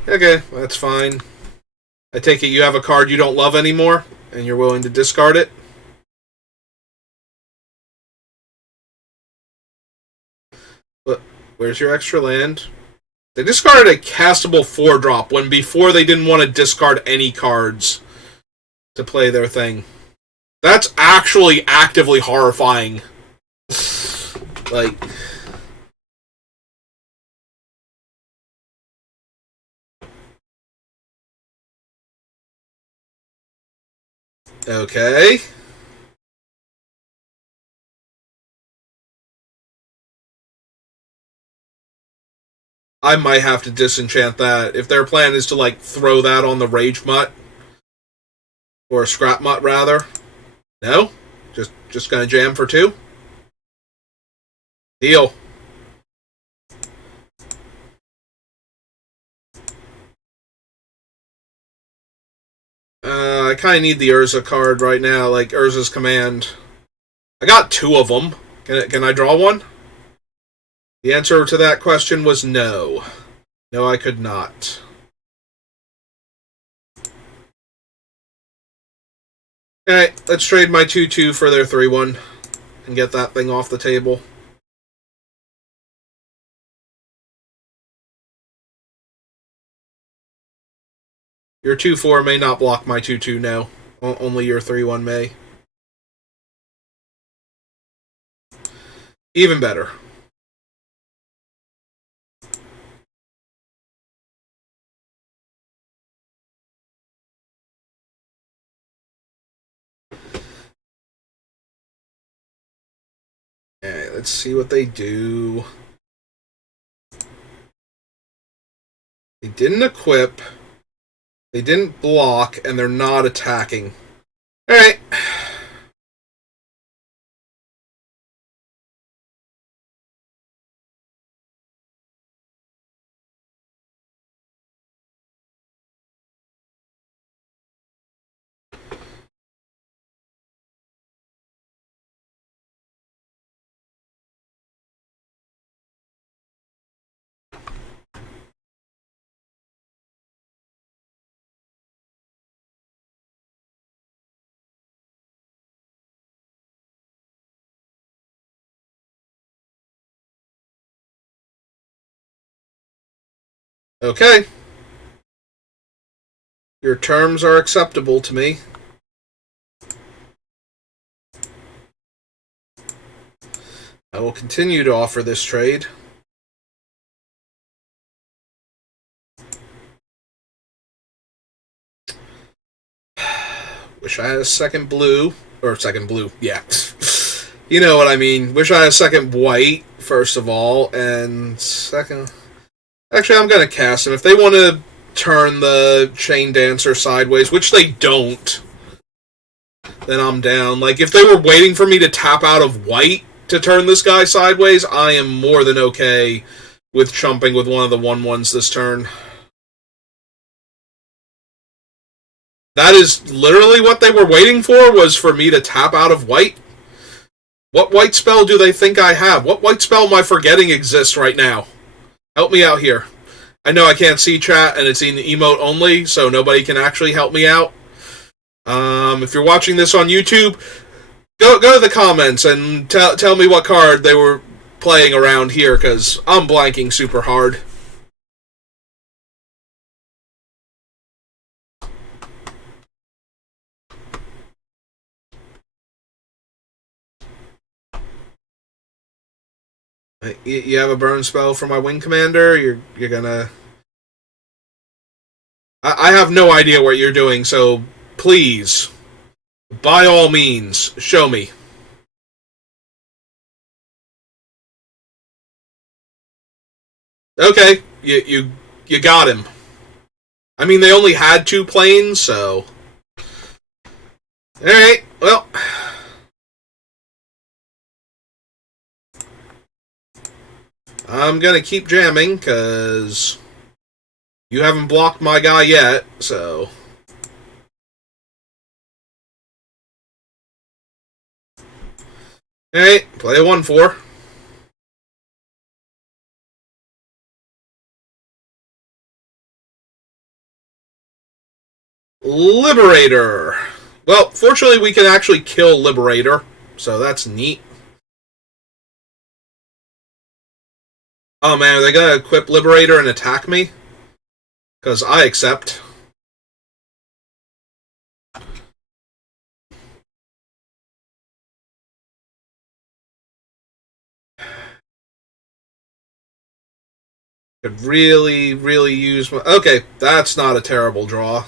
Okay, that's fine. I take it you have a card you don't love anymore, and you're willing to discard it? But where's your extra land? They discarded a castable 4-drop when before they didn't want to discard any cards to play their thing. That's actually actively horrifying. Like... Okay. I might have to disenchant that. If their plan is to, like, throw that on the Rage Mutt. Or a Scrap Mutt, rather. No? Just gonna jam for 2? Deal. I kind of need the Urza card right now, like Urza's Command. I got 2 of them. Can I draw one? The answer to that question was no. No, I could not. Alright, let's trade my 2-2 for their 3-1 and get that thing off the table. Your 2/4 may not block my 2/2, no. Only your 3/1 may. Even better. Alright, let's see what they do. They didn't equip. They didn't block, and they're not attacking. Alright. Okay. Your terms are acceptable to me. I will continue to offer this trade. Wish I had a second blue. Or second blue, yeah. You know what I mean. Wish I had a second white, first of all. And second... Actually, I'm going to cast him. If they want to turn the Chain Dancer sideways, which they don't, then I'm down. Like, if they were waiting for me to tap out of white to turn this guy sideways, I am more than okay with chumping with one of the 1/1s this turn. That is literally what they were waiting for, was for me to tap out of white. What white spell do they think I have? What white spell am I forgetting exists right now? Help me out here. I know I can't see chat, and it's in emote only, so nobody can actually help me out. If you're watching this on YouTube, go to the comments and tell me what card they were playing around here, because I'm blanking super hard. You have a burn spell for my wing commander? You're gonna... I have no idea what you're doing, so please, by all means, show me. Okay, you got him. I mean, they only had 2 planes, so... Alright, well... I'm gonna keep jamming, because you haven't blocked my guy yet, so... Alright, play a 1/4. Liberator. Well, fortunately we can actually kill Liberator, so that's neat. Oh man, are they gonna equip Liberator and attack me? Because I accept. Could really, really use my... Okay, that's not a terrible draw.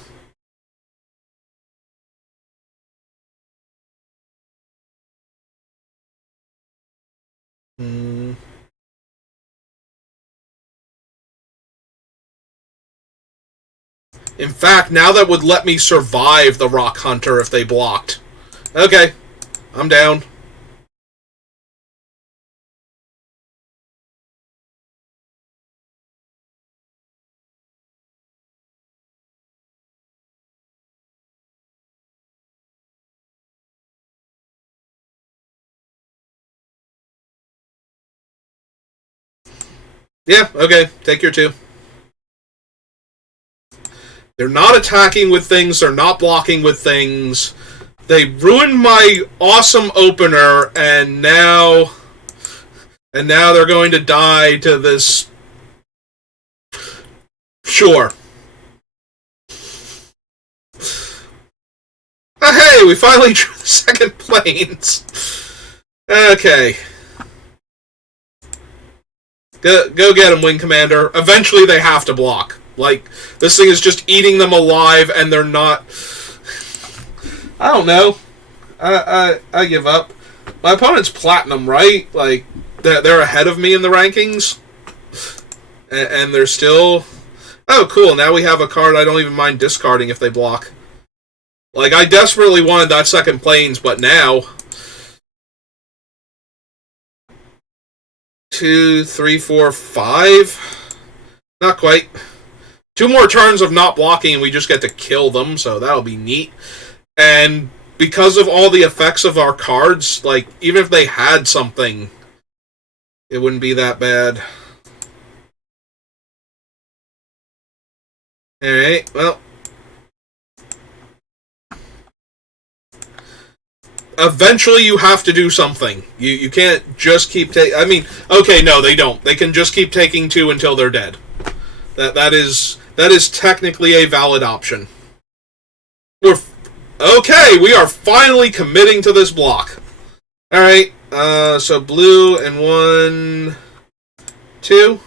In fact, now that would let me survive the Rock Hunter if they blocked. Okay, I'm down. Yeah, okay, take your 2. They're not attacking with things, they're not blocking with things. They ruined my awesome opener, and now they're going to die to this. Sure. Hey, we finally drew the second planes. Okay. Go get them, Wing Commander. Eventually they have to block. Like, this thing is just eating them alive, and they're not... I don't know. I give up. My opponent's Platinum, right? Like, they're ahead of me in the rankings. And they're still... Oh, cool. Now we have a card I don't even mind discarding if they block. Like, I desperately wanted that second planes, but now... 2, 3, 4, 5? Not quite. 2 more turns of not blocking and we just get to kill them, so that'll be neat. And because of all the effects of our cards, like, even if they had something, it wouldn't be that bad. Alright, well. Eventually you have to do something. You can't just keep taking... I mean, okay, no, they don't. They can just keep taking 2 until they're dead. That is technically a valid option. Okay, we are finally committing to this block. Alright, so blue and 1, 2.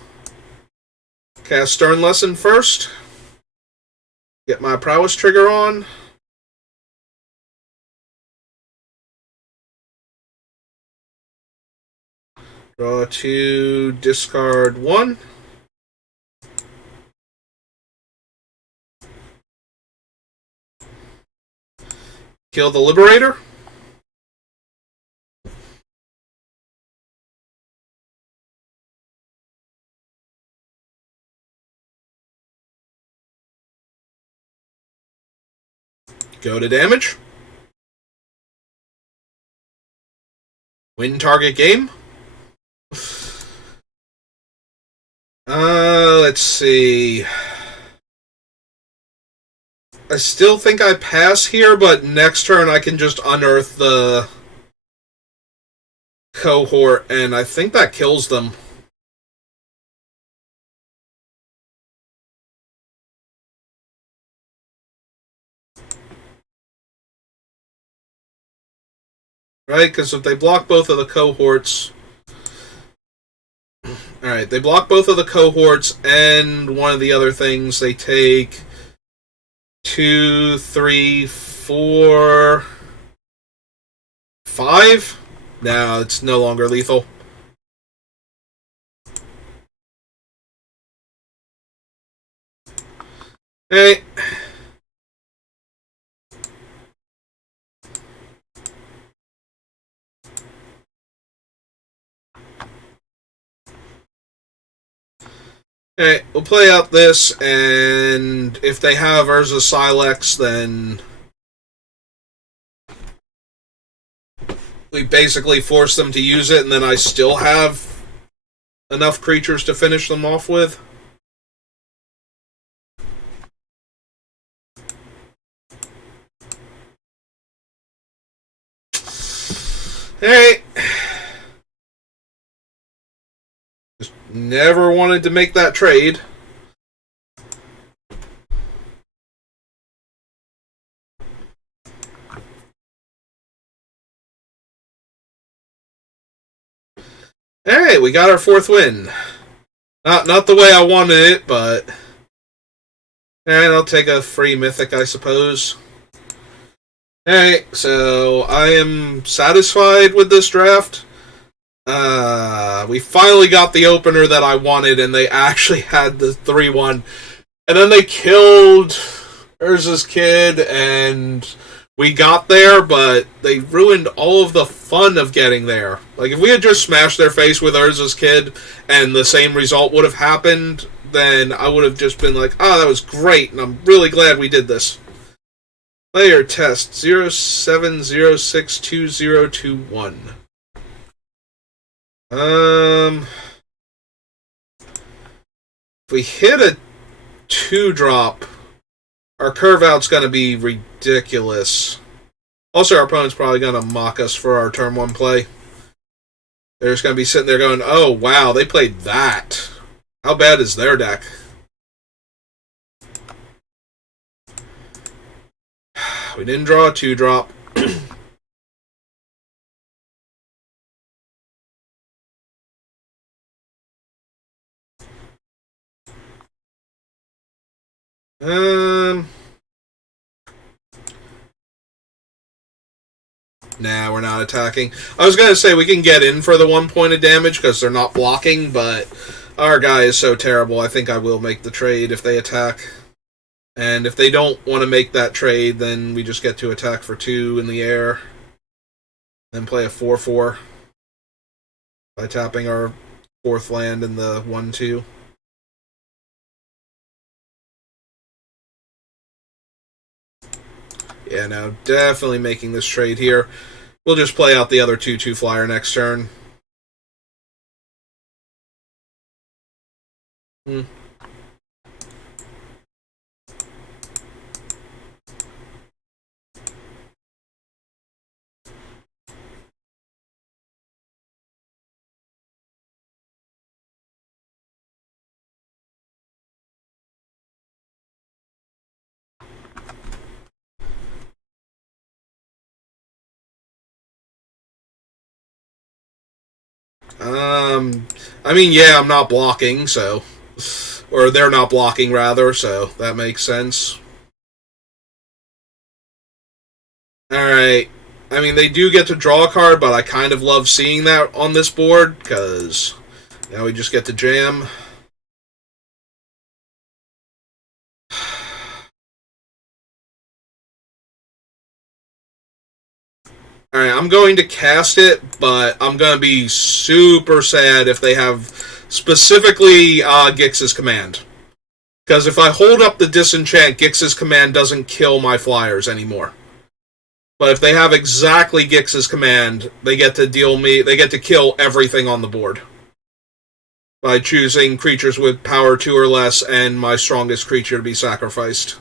Cast Stern Lesson first. Get my prowess trigger on. Draw 2, discard 1. Kill the Liberator. Go to damage. Win target game. Let's see. I still think I pass here, but next turn I can just unearth the cohort, and I think that kills them. Right? Because if they block both of the cohorts... Alright, they block both of the cohorts and one of the other things. They take 2, 3, 4, 5? No, it's no longer lethal. Hey. Alright, we'll play out this, and if they have Urza Silex, then we basically force them to use it, and then I still have enough creatures to finish them off with. Alright. Just never wanted to make that trade. Alright, we got our 4th win. Not the way I wanted it, but... Alright, I'll take a free mythic, I suppose. Alright, so I am satisfied with this draft. We finally got the opener that I wanted, and they actually had the 3-1. And then they killed Urza's Kid, and we got there, but they ruined all of the fun of getting there. Like, if we had just smashed their face with Urza's Kid, and the same result would have happened, then I would have just been like, oh, that was great, and I'm really glad we did this. Player test 07062021. If we hit a 2-drop, our curve out's gonna be ridiculous. Also, our opponent's probably gonna mock us for our turn 1 play. They're just gonna be sitting there going, oh wow, they played that. How bad is their deck? We didn't draw a 2-drop. Um... Nah, we're not attacking. I was going to say we can get in for the 1 point of damage because they're not blocking, but our guy is so terrible, I think I will make the trade if they attack. And if they don't want to make that trade, then we just get to attack for 2 in the air. Then play a 4/4 by tapping our 4th land in the 1/2. Yeah, no, definitely making this trade here. We'll just play out the other 2/2 flyer next turn. Hmm. I mean, yeah, I'm not blocking, so... Or they're not blocking, rather, so that makes sense. Alright. I mean, they do get to draw a card, but I kind of love seeing that on this board, because now we just get to jam. Alright, I'm going to cast it, but I'm going to be super sad if they have specifically Gix's command. Because if I hold up the disenchant, Gix's command doesn't kill my flyers anymore. But if they have exactly Gix's command, they get to kill everything on the board. By choosing creatures with power 2 or less and my strongest creature to be sacrificed.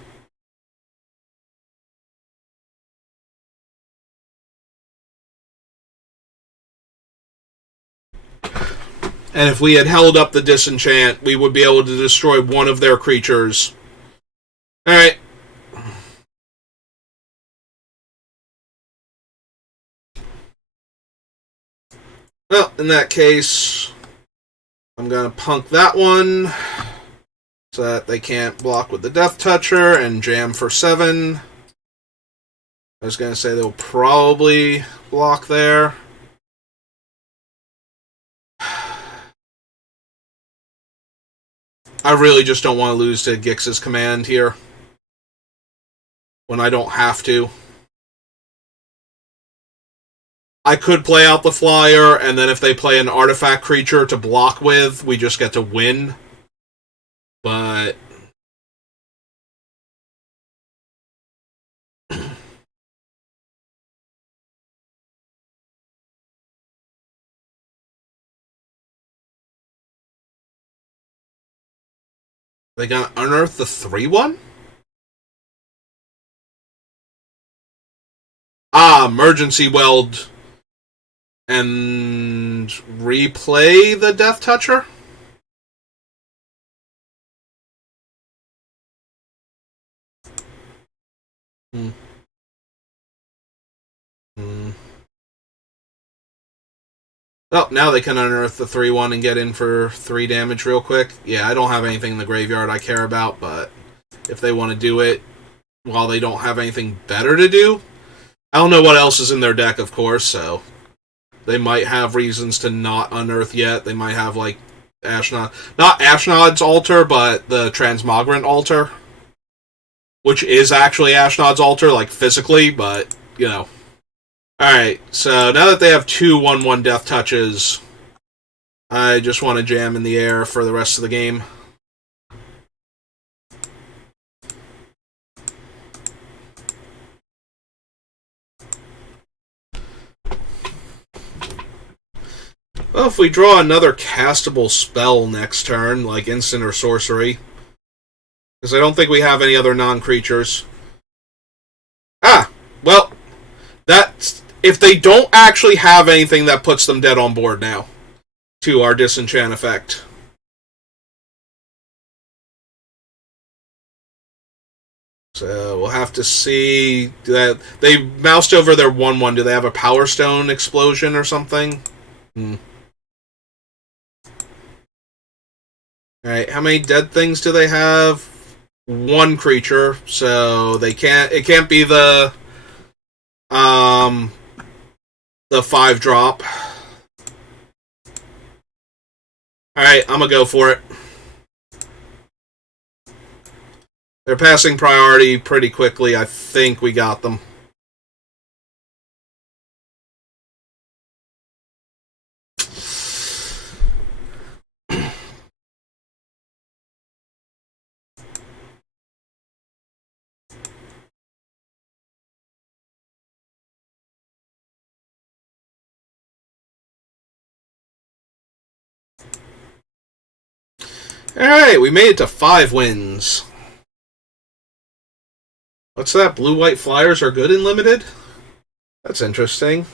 And if we had held up the disenchant, we would be able to destroy one of their creatures. Alright. Well, in that case, I'm going to punk that one so that they can't block with the Death Toucher and jam for 7. I was going to say they'll probably block there. I really just don't want to lose to Gix's command here. When I don't have to. I could play out the flyer, and then if they play an artifact creature to block with, we just get to win. But... They gonna unearth the 3/1? Emergency Weld. And replay the Death Toucher? Hmm. Oh, now they can unearth the 3/1 and get in for 3 damage real quick. Yeah, I don't have anything in the graveyard I care about, but if they want to do it while they don't have anything better to do, I don't know what else is in their deck, of course, so they might have reasons to not unearth yet. They might have, like, Ashnod. Not Ashnod's Altar, but the Transmogrant Altar. Which is actually Ashnod's Altar, like, physically, but, you know. Alright, so now that they have 2 1/1 Death Touches, I just want to jam in the air for the rest of the game. Well, if we draw another castable spell next turn, like instant or sorcery, because I don't think we have any other non-creatures. Well, that's... If they don't actually have anything that puts them dead on board now, to our disenchant effect. So we'll have to see. That they moused over their 1/1. Do they have a Power Stone explosion or something? Alright, how many dead things do they have? one creature, so they can't. It can't be the 5-drop. All right, I'm gonna go for it. They're passing priority pretty quickly. I think we got them. Alright, we made it to 5 wins. What's that? Blue-white flyers are good in limited? That's interesting.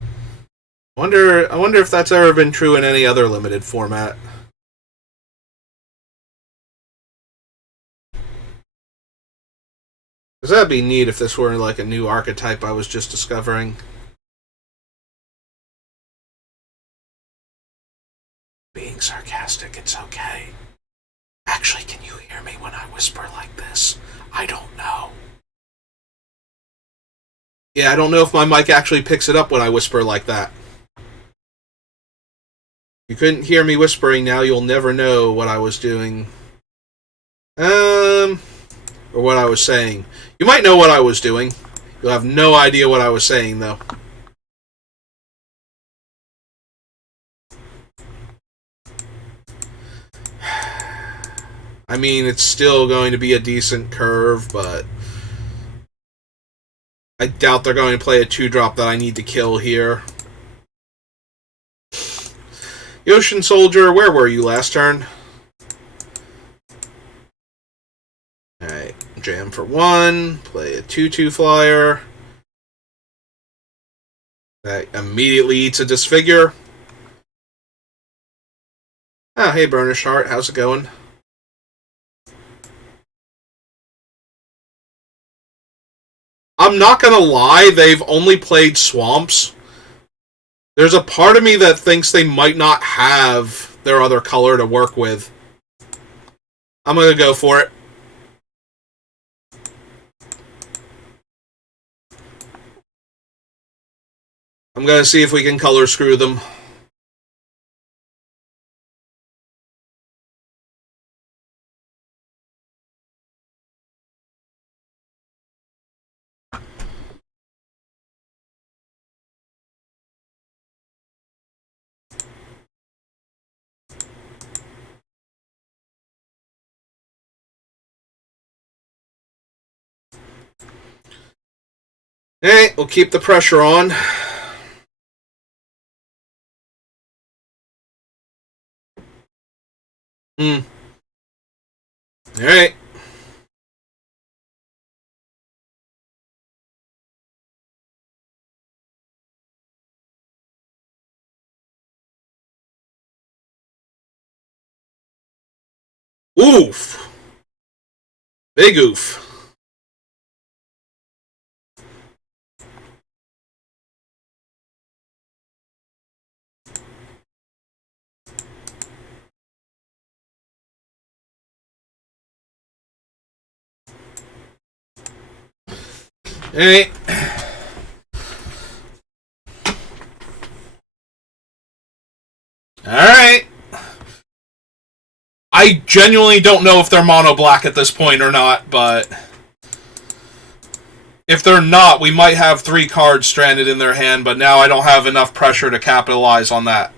I wonder if that's ever been true in any other limited format. Because that'd be neat if this were like a new archetype I was just discovering. Being sarcastic, it's okay. Actually, can you hear me when I whisper like this? I don't know. Yeah, I don't know if my mic actually picks it up when I whisper like that. You couldn't hear me whispering, now you'll never know what I was doing. Or what I was saying. You might know what I was doing. You'll have no idea what I was saying, though. I mean, it's still going to be a decent curve, but I doubt they're going to play a 2-drop that I need to kill here. Ocean Soldier, where were you last turn? Alright, jam for 1, play a 2/2 flyer. That immediately eats a Disfigure. Ah, hey Burnished Heart, how's it going? I'm not gonna lie, they've only played Swamps. There's a part of me that thinks they might not have their other color to work with. I'm gonna go for it. I'm gonna see if we can color screw them. Alright, we'll keep the pressure on. Alright. Oof. Big oof. Alright. Alright. I genuinely don't know if they're mono black at this point or not, but if they're not, we might have 3 cards stranded in their hand, but now I don't have enough pressure to capitalize on that.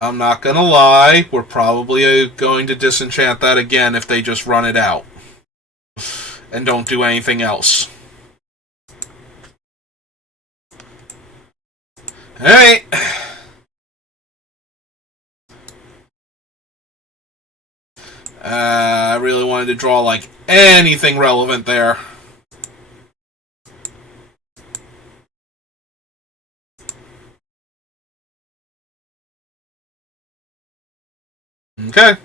I'm not gonna lie, we're probably going to disenchant that again if they just run it out. And don't do anything else. Alright. I really wanted to draw, like, anything relevant there. Okay.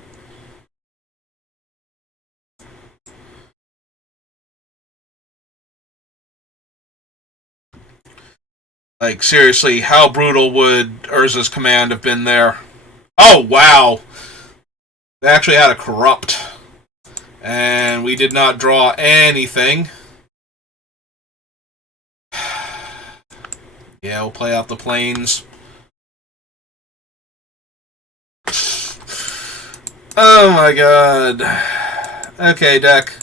Like, seriously, how brutal would Urza's command have been there? Oh, wow. They actually had a corrupt. And we did not draw anything. Yeah, we'll play out the planes. Oh my god. Okay, deck.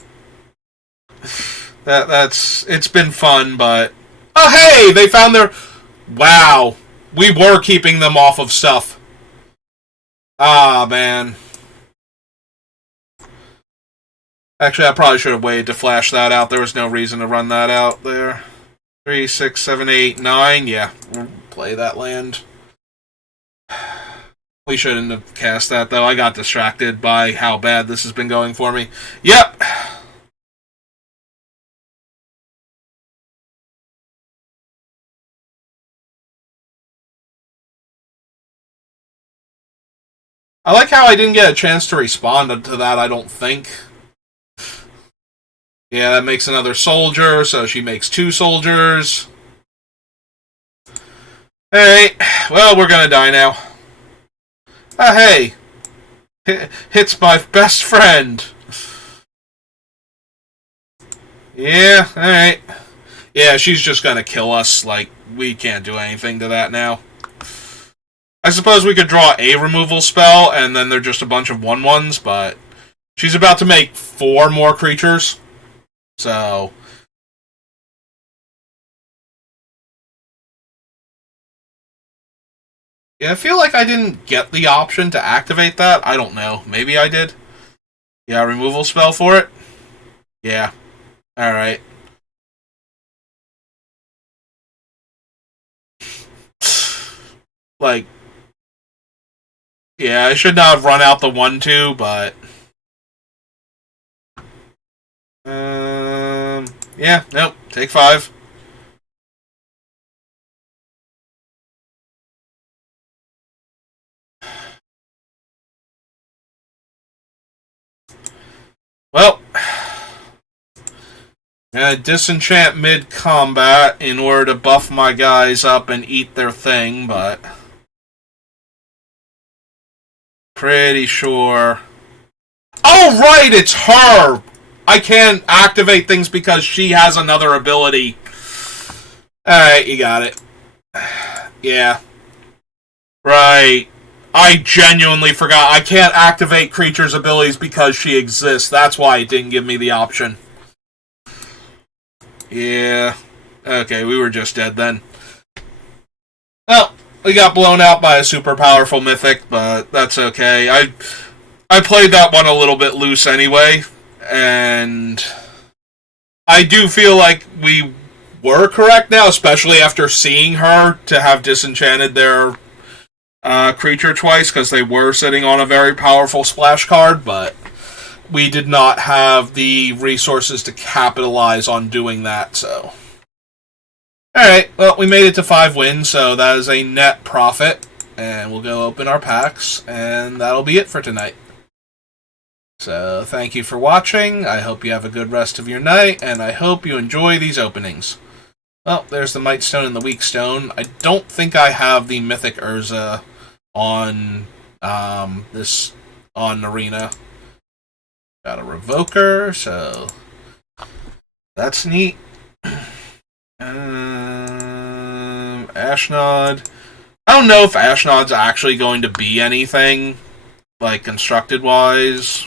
It's been fun, but... Oh, hey! They found their... Wow. We were keeping them off of stuff. Ah, man. Actually, I probably should have waited to flash that out. There was no reason to run that out there. 3, 6, 7, 8, 9. Yeah, we'll play that land. We shouldn't have cast that, though. I got distracted by how bad this has been going for me. Yep. I like how I didn't get a chance to respond to that, I don't think. Yeah, that makes another soldier, so she makes 2 soldiers. Alright, well, we're gonna die now. Ah, hey! Hits my best friend! Yeah, alright. Yeah, she's just gonna kill us. Like, we can't do anything to that now. I suppose we could draw a removal spell, and then they're just a bunch of 1/1s, but... She's about to make 4 more creatures. So... Yeah, I feel like I didn't get the option to activate that. I don't know. Maybe I did. Yeah, removal spell for it? Yeah. Alright. Like... Yeah, I should not have run out the 1/2, but... Yeah, nope. Take 5. Well, gonna disenchant mid-combat in order to buff my guys up and eat their thing, but... Pretty sure... Oh, right! It's her! I can't activate things because she has another ability. Alright, you got it. Yeah. Right. I genuinely forgot. I can't activate creatures' abilities because she exists. That's why it didn't give me the option. Yeah. Okay, we were just dead then. Well, we got blown out by a super powerful mythic, but that's okay. I played that one a little bit loose anyway, and I do feel like we were correct now, especially after seeing her to have disenchanted their creature twice, because they were sitting on a very powerful splash card, but we did not have the resources to capitalize on doing that, so... Alright, well, we made it to 5 wins, so that is a net profit, and we'll go open our packs, and that'll be it for tonight. So, thank you for watching, I hope you have a good rest of your night, and I hope you enjoy these openings. Well, there's the Might Stone and the Weak Stone. I don't think I have the Mythic Urza on, on Arena. Got a Revoker, so that's neat. Ashnod. I don't know if Ashnod's actually going to be anything, like, constructed-wise.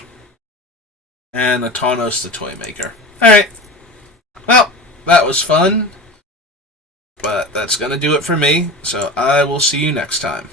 And Atanos the Toymaker. Alright. Well, that was fun. But that's going to do it for me, so I will see you next time.